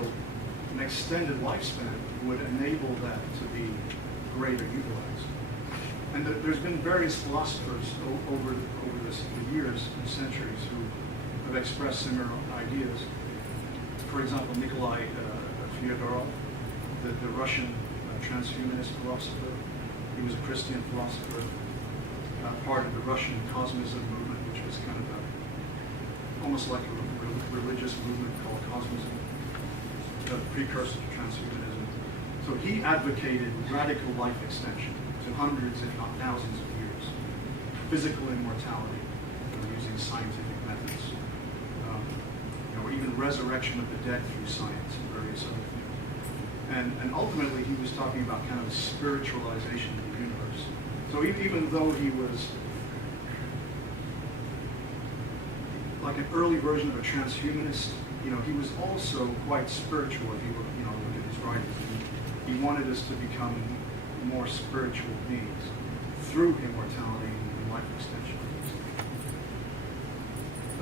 an extended lifespan would enable that to be greater utilized. And there's been various philosophers over the years and centuries who have expressed similar ideas. For example, Nikolai Fyodorov, the Russian transhumanist philosopher. He was a Christian philosopher, part of the Russian Cosmism movement, which was kind of almost like a religious movement called Cosmism, a precursor to transhumanism. So he advocated radical life extension to hundreds, if not thousands of years, physical immortality using scientific methods, or even resurrection of the dead through science and various other things. And ultimately, he was talking about kind of spiritualization of the universe. So even though he was like an early version of a transhumanist, he was also quite spiritual. If you look at his writings, he wanted us to become more spiritual beings through immortality and life extension.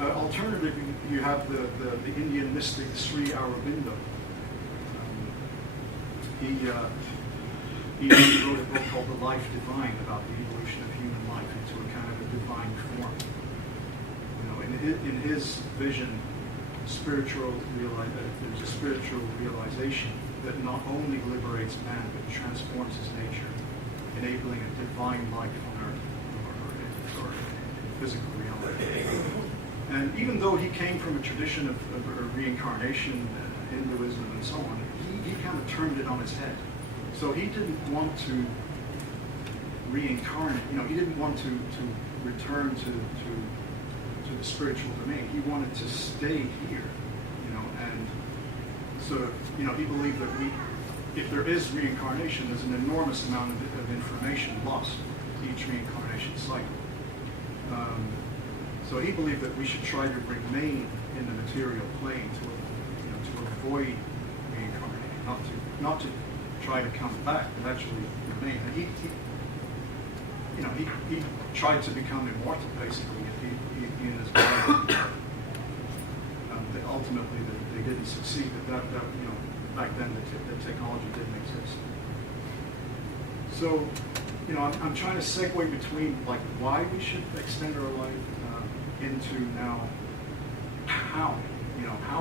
Alternatively, you have the Indian mystic Sri Aurobindo. He wrote a book called The Life Divine about the evolution of human life into a kind of a divine form. In his vision, there's a spiritual realization that not only liberates man, but transforms his nature, enabling a divine life on earth, or physical reality. And even though he came from a tradition of reincarnation, Hinduism and so on, he kind of turned it on its head. So he didn't want to reincarnate, he didn't want to return to the spiritual domain. He wanted to stay here, and sort of, he believed that if there is reincarnation, there's an enormous amount of information lost each reincarnation cycle. So he believed that we should try to remain in the material plane to avoid reincarnating, not to try to come back, but actually remain. And he tried to become immortal, basically. He and his body. Ultimately, they didn't succeed. That back then the technology didn't exist. So, I'm trying to segue between like why we should extend our life into now how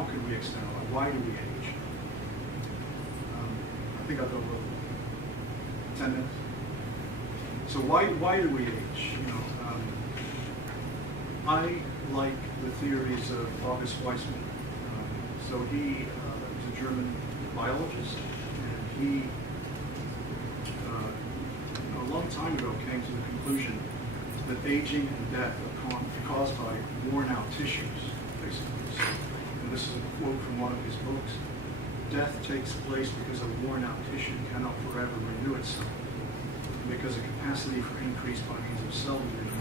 can we extend our life? Why do we age? I think I'll go a little 10 minutes. So why do we age? I like the theories of August Weismann. So he was a German biologist, and he a long time ago came to the conclusion that aging and death are caused by worn-out tissues, basically. So, and this is a quote from one of his books. Death takes place because a worn-out tissue cannot forever renew itself, because the capacity for increase by means of cell division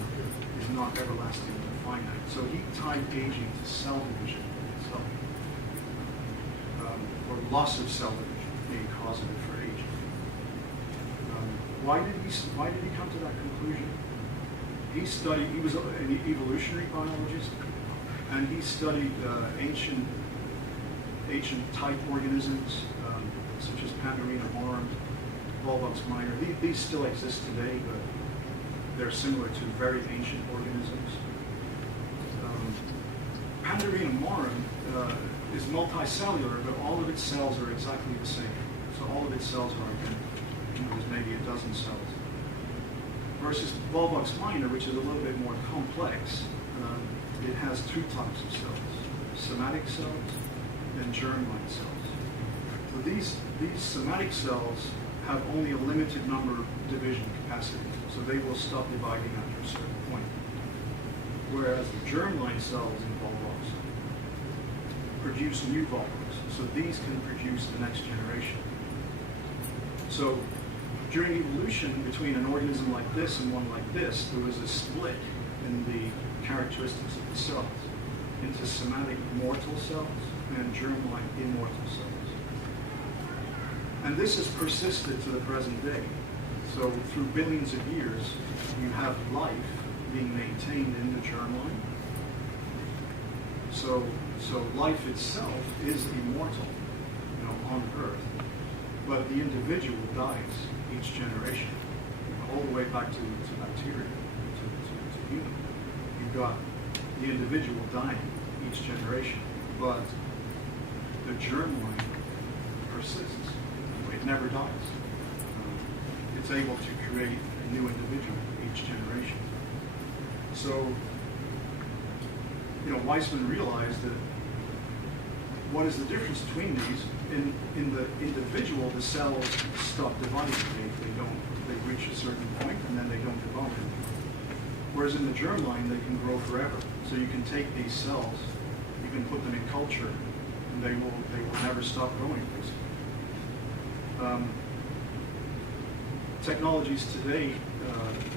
is not everlasting but finite. So he tied aging to cell division itself, or loss of cell division being causative for aging. Why did he come to that conclusion? He was an evolutionary biologist, and he studied ancient type organisms, such as Pandorina morum, Volvox minor. These still exist today, but they're similar to very ancient organisms. Pandorina morum is multicellular, but all of its cells are exactly the same. So all of its cells are identical. There's maybe a dozen cells. Versus Volvox minor, which is a little bit more complex, it has two types of cells: somatic cells and germ-like cells. So these somatic cells have only a limited number of division capacity, so they will stop dividing after a certain point. Whereas the germ-line cells in Volvox produce new Volvox, so these can produce the next generation. So during evolution, between an organism like this and one like this, there was a split in the characteristics of the cells into somatic mortal cells and germ-like immortal cells. And this has persisted to the present day. So through billions of years, you have life being maintained in the germline. So life itself is immortal, on Earth. But the individual dies each generation, all the way back to bacteria, to human. You've got the individual dying each generation, but the germline persists. It never dies. It's able to create a new individual each generation. So, Weismann realized that what is the difference between these? In the individual, the cells stop dividing. They reach a certain point and then they don't divide anymore. Whereas in the germline, they can grow forever. So you can take these cells, you can put them in culture, and they will never stop growing, basically. Technologies today,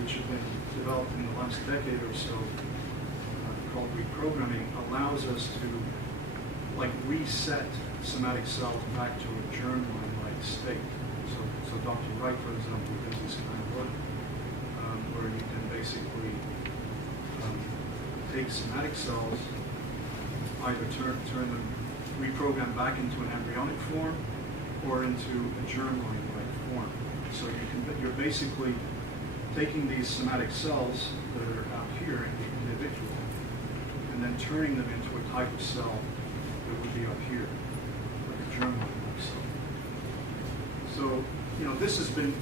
which have been developed in the last decade or so, called reprogramming, allows us to reset somatic cells back to a germline-like state. So Dr. Wright, for example, does this kind of work, where you can basically take somatic cells, either turn them, reprogram back into an embryonic form, or into a germline-like form. So you're basically taking these somatic cells that are out here in the individual, and then turning them into a type of cell that would be up here, like a germline-like cell. So, this has been,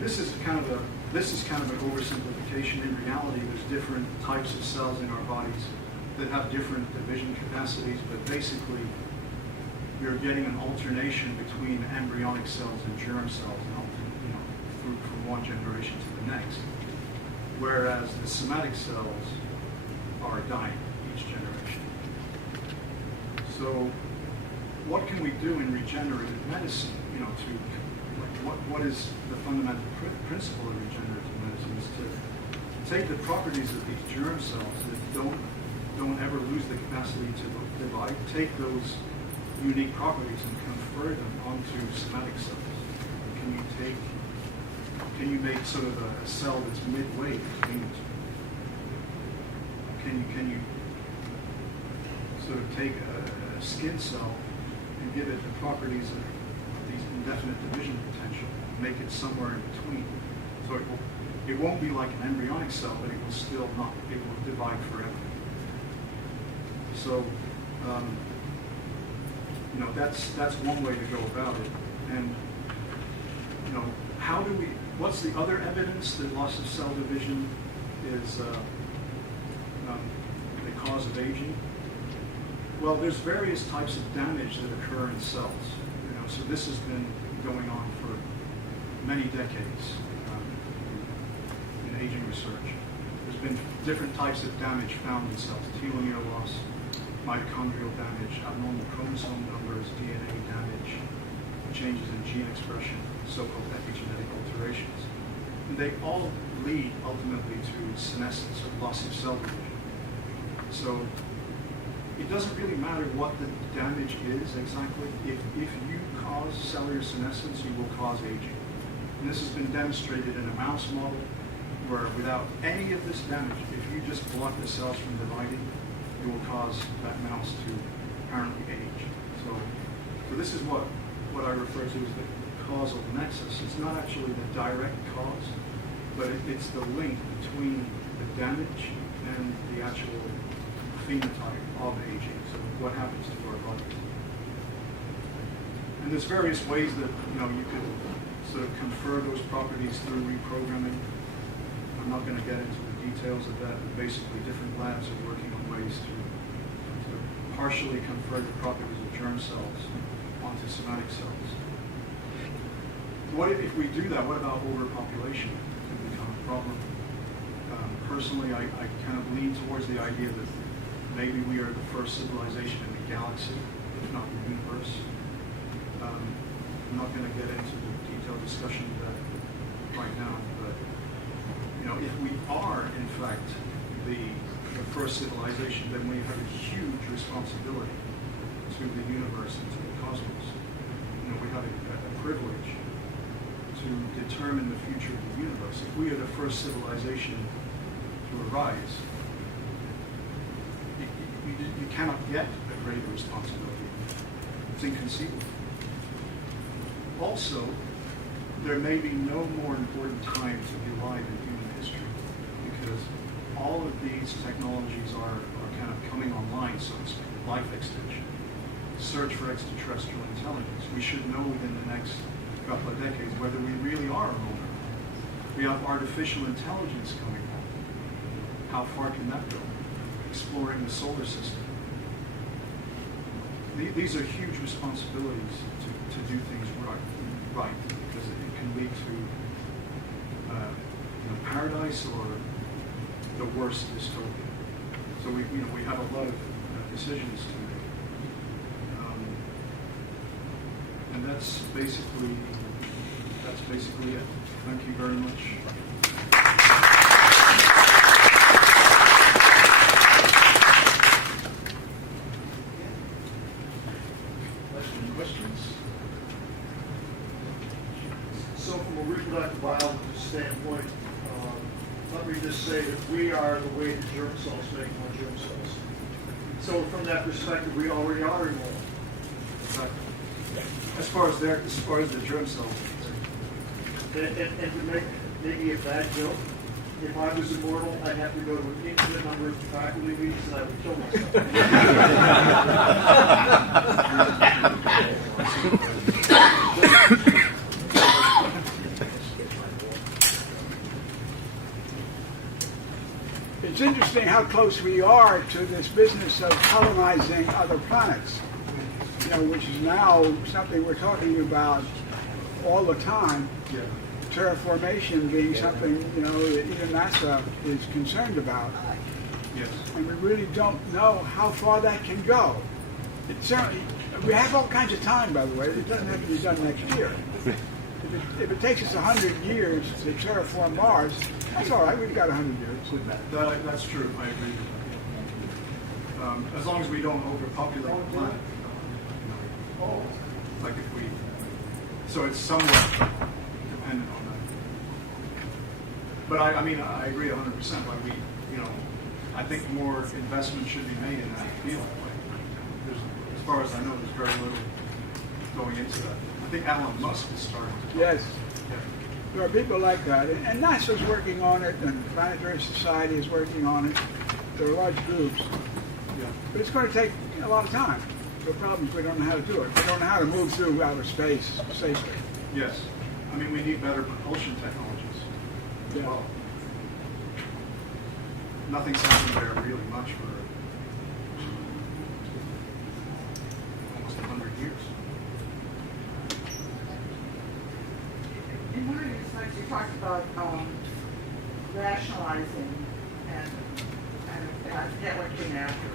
this is kind of an oversimplification. In reality, there's different types of cells in our bodies that have different division capacities, but basically you're getting an alternation between embryonic cells and germ cells, from one generation to the next. Whereas the somatic cells are dying each generation. So what can we do in regenerative medicine, what is the fundamental principle of regenerative medicine is to take the properties of these germ cells that don't ever lose the capacity to divide, take those unique properties and confer them onto somatic cells. Can you make sort of a cell that's midway between the two? Can you sort of take a skin cell and give it the properties of these indefinite division potential, make it somewhere in between? So it won't be like an embryonic cell, but it will divide forever. So that's one way to go about it. And what's the other evidence that loss of cell division is the cause of aging? Well, there's various types of damage that occur in cells. So this has been going on for many decades in aging research. There's been different types of damage found in cells: telomere loss, mitochondrial damage, abnormal chromosome numbers, DNA damage, changes in gene expression, so-called epigenetic alterations. And they all lead ultimately to senescence or loss of cell division. So it doesn't really matter what the damage is exactly. If you cause cellular senescence, you will cause aging. And this has been demonstrated in a mouse model where without any of this damage, if you just block the cells from dividing, you will cause that mouse to apparently age. So this is what I refer to as the causal nexus. It's not actually the direct cause, but it's the link between the damage and the actual phenotype of aging. So what happens to our bodies. And there's various ways that you could sort of confer those properties through reprogramming. I'm not going to get into the details of that, but basically different labs are working on ways to partially confer the properties of germ cells onto somatic cells. What if we do that? What about overpopulation? It can become a problem. Personally, I kind of lean towards the idea that maybe we are the first civilization in the galaxy, if not the universe. I'm not going to get into the detailed discussion of that right now, but if we are in fact the first civilization, then we have a huge responsibility to the universe and to the cosmos. We have a privilege to determine the future of the universe. If we are the first civilization to arise, you cannot get a greater responsibility. It's inconceivable. Also, there may be no more important time to be alive in human history, because all of these technologies are kind of coming online, so to speak. Life extension, search for extraterrestrial intelligence. We should know within the next couple of decades whether we really are alone. We have artificial intelligence coming on. How far can that go? Exploring the solar system. These are huge responsibilities to do things right, because it can lead to paradise or the worst dystopia. So we have a lot of decisions to make, and that's basically it. Thank you very much. Questions? So from a reproductive biology standpoint, let me just say that we are the way the germ cells make more germ cells. So from that perspective, we already are immortal. As far as the germ cells. And to make maybe a bad joke, if I was immortal, I'd have to go to an infinite number of faculty meetings and I would kill myself. It's interesting how close we are to this business of colonizing other planets, which is now something we're talking about all the time. Yeah. Terraformation being something, that even NASA is concerned about. Yes. And we really don't know how far that can go. It certainly, we have all kinds of time, by the way. It doesn't have to be done next year. If it takes us 100 years to terraform Mars, that's all right. We've got 100 years with that. That's true. I agree with that. As long as we don't overpopulate the planet. Like if we, so it's somewhat dependent on that. But I mean, I agree 100%. Like we, I think more investment should be made in that field. Like, as far as I know, there's very little going into that. I think Elon Musk is starting to. Yes. Yeah. There are people like that. And NASA's working on it, and the Planetary Society is working on it. There are large groups. Yeah. But it's going to take a lot of time. The problem is we don't know how to do it. We don't know how to move through outer space safely. Yes. I mean, we need better propulsion technologies as Yeah. well. Nothing's happened there really much for almost 100 years. In one of your slides, you talked about rationalizing, and I forget what came after it.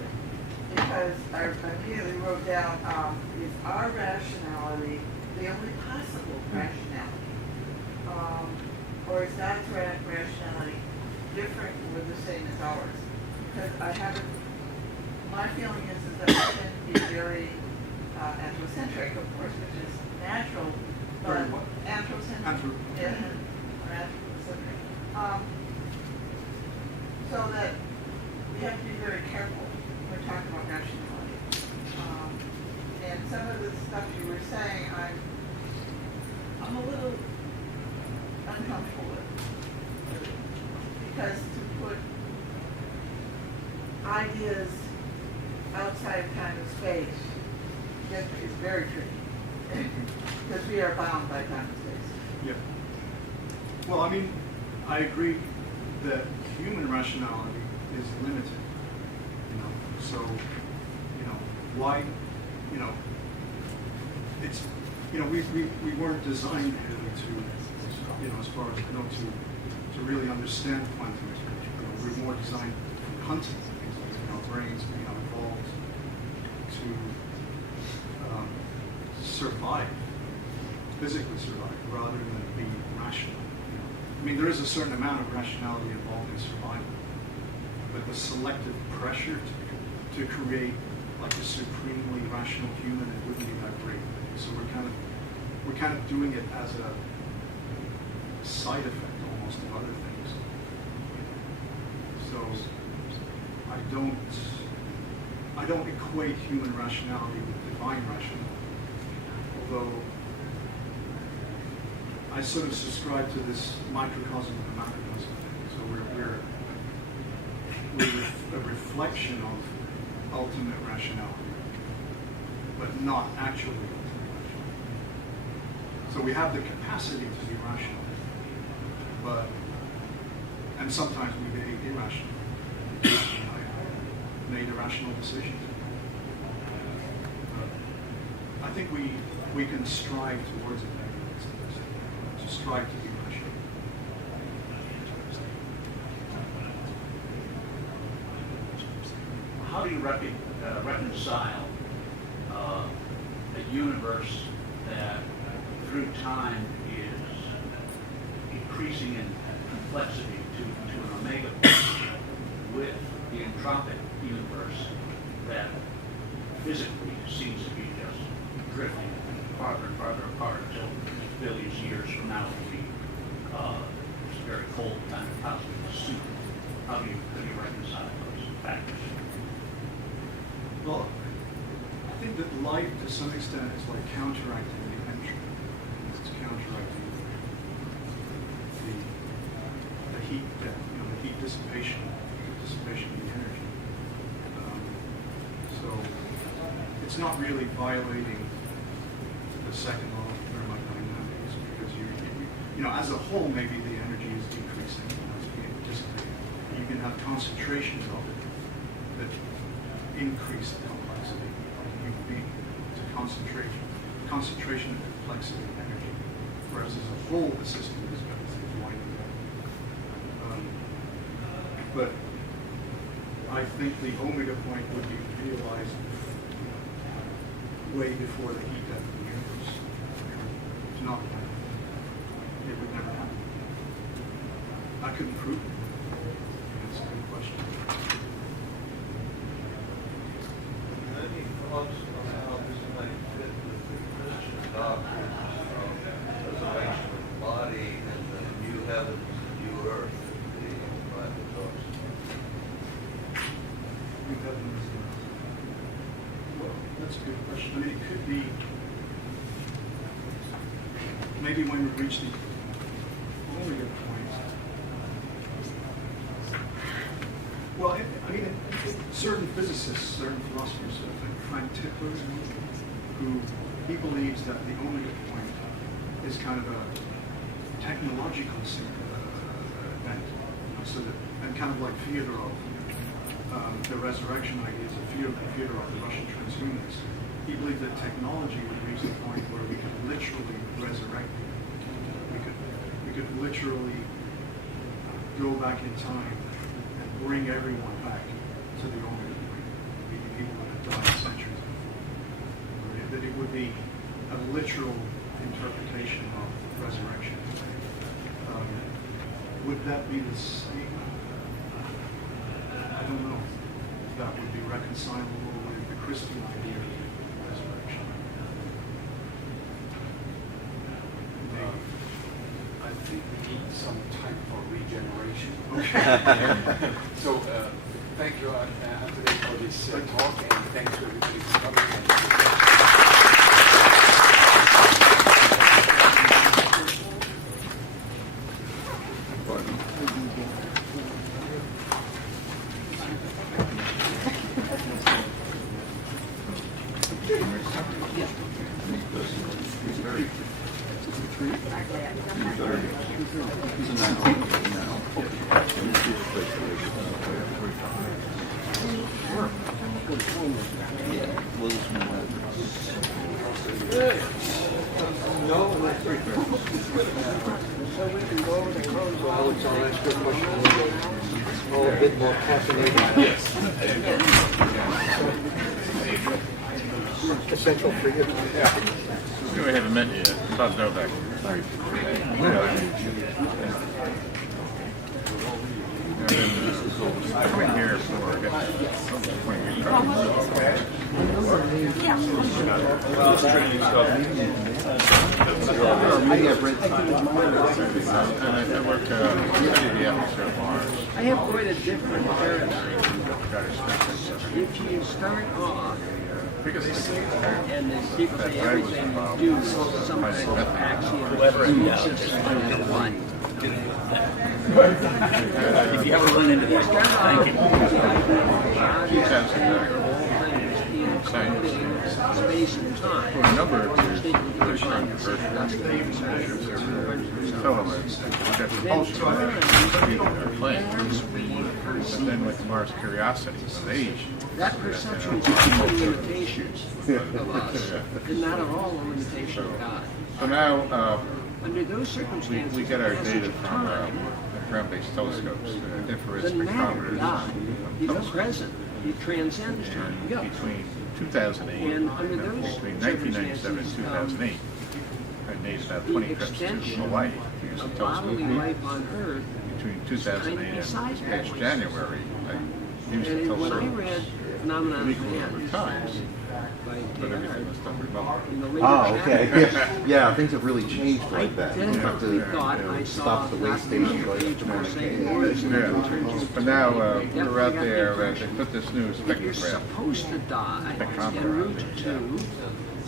Because I immediately wrote down, is our rationality the only possible rationality? Or is that rationality different or the same as ours? Because my feeling is that we tend to be very anthrocentric, of course, which is natural, but Very what? anthrocentric. Yeah, or anthrocentric. So that we have to be very careful when we're talking about rationality. And some of the stuff you were saying, I'm a little uncomfortable with. Because to put ideas outside of time and space is very tricky. Because we are bound by time and space. Yeah. Well, I mean, I agree that human rationality is limited. So, why, it's, we weren't designed really to, as far as I know, to really understand quantum mechanics. We're more designed for hunting things like, our brains being evolved to survive, physically survive, rather than be rational. I mean, there is a certain amount of rationality involved in survival, but the selective pressure to create like a supremely rational human, it wouldn't be that great. So we're kind of doing it as a side effect almost of other things. So I don't equate human rationality with divine rationality, although I sort of subscribe to this microcosm and macrocosm thing. So we're a reflection of ultimate rationality, but not actually ultimate rationality. So we have the capacity to be rational, and sometimes we behave irrationally. I made irrational decisions. I think we can strive towards it. To strive to be rational. How do you reconcile a universe that through time is increasing in complexity to an omega point with the entropic universe that physically seems to be just drifting farther and farther apart until billions of years from now will be just very cold kind of cosmic soup? How do you reconcile those factors? Well, I think that light, to some extent, is like counteracting the entropy. It's counteracting the heat, the heat dissipation of the energy. So it's not really violating the second law of thermodynamics, because as a whole, maybe the energy is decreasing, it's being dissipated. You can have have concentrations of it that increase the complexity of the human being. It's a concentration of complexity and energy, whereas as a whole, the system is going together. But I think the omega point would be realized way before the heat death of the universe. It's not happening. It would never happen. I couldn't prove it. That's a good question. Any thoughts on how this might fit with the Christian doctrine of resurrection of the body and the new heavens and new earth that the Bible talks about? Well, that's a good question. I mean, it could be maybe when we reach the omega point. Well, I mean, certain physicists, certain philosophers, like Frank Tipler, who he believes that the omega point is kind of a technological event, so that, and kind of like Fyodorov, the resurrection ideas of Fyodorov, the Russian transhumanist. He believed that technology would reach the point where we could literally resurrect people. We could literally go back in time and bring everyone back to the omega point, maybe people that have died centuries before. That it would be a literal interpretation of resurrection. Would that be the same? I don't know if that would be reconcilable with the Christian idea of resurrection. Maybe. I think we need some time for regeneration. Okay. So, thank you, Anthony, for this talk, and thanks to everybody for coming. Essential for you. We haven't met you yet. Todd Novak. Sorry. Coming here for, I guess, 20 years ago. I work study the atmosphere of Mars. I have quite a different paradigm. If you start off and then people say everything you do is some kind of axiom system of one. If you ever run into this, thank you. Space and time. For a number of years, there's controversial filaments. We've got propulsion on planes. But then with Mars Curiosity, they that perception is a limitation of us, and not at all a limitation of God. So now Under those circumstances, we get our data from ground-based telescopes, infrared doesn't matter, spectrometers. God. He's present. He transcends time. And between 2008 And under those between 1997 and 2008, I made about 20 the trips to extension Hawaii to use the of bodily telescope. life on Earth. Between 2008 and next January, I used the And when I telescope read Phenomenon of equal number of Man times, by but everything was done remotely. in the later Oh, okay. chapters, Yeah, things have really changed like that. You have definitely to thought I saw stop the way not station the going up page to per Morning se King. words and then turn Yeah, to but now definitely we're out got the there, they impression put this new that you're spectrograph. supposed to die en Spectrometer. route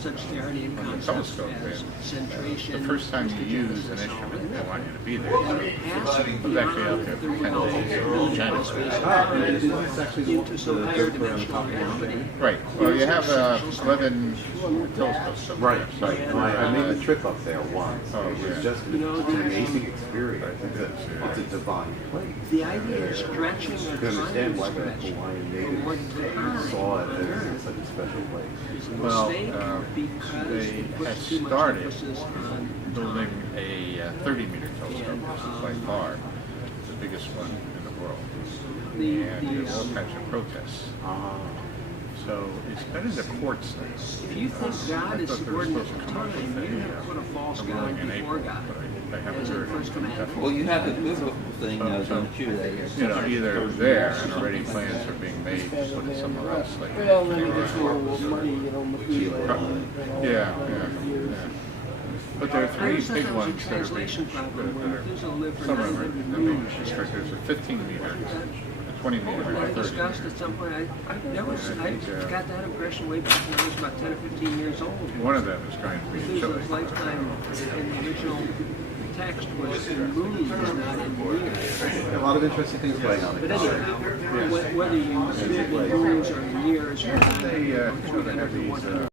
to such theory and on the concepts telescope as is centration. the first time you use an instrument, they want you to be there. I was actually out there for 10 days. Into some higher dimensional reality. Right. Well, you have 11 telescopes up Right, there. right. I made the trip up there once. Oh, It was yeah. just an amazing experience. It's a divine place. The idea of stretching or You trying understand to why the stretch Hawaiian for what natives time saw it as such a special place. is a Well, mistake because they it had puts too much started emphasis on building time. a 30-meter telescope. This is by far the biggest one in the world. And there's all kinds of protests. So it's been in the courts now. If you think God is subordinate to time, you have put a false God before God. I haven't As a heard first commandment. Well, you have the biblical thing, don't you? you know, either there and already plans are being made to put it somewhere else. Like Well, then it gets a little muddy, you know, yeah. But there are I three always thought big that was a ones that are being, translation problem where Methuselah lived for some of them 900 are being years. restricted. There's a 15-meter, a 20-meter, and I a discussed 30-meter. at some point, I got that impression way back when I was about 10 or 15 years old. One of them is going to be in Chile. Methuselah's lifetime in the original text was in moons, not in years. A lot of interesting things going on. But anyhow, whether you live in moons or in years, They have these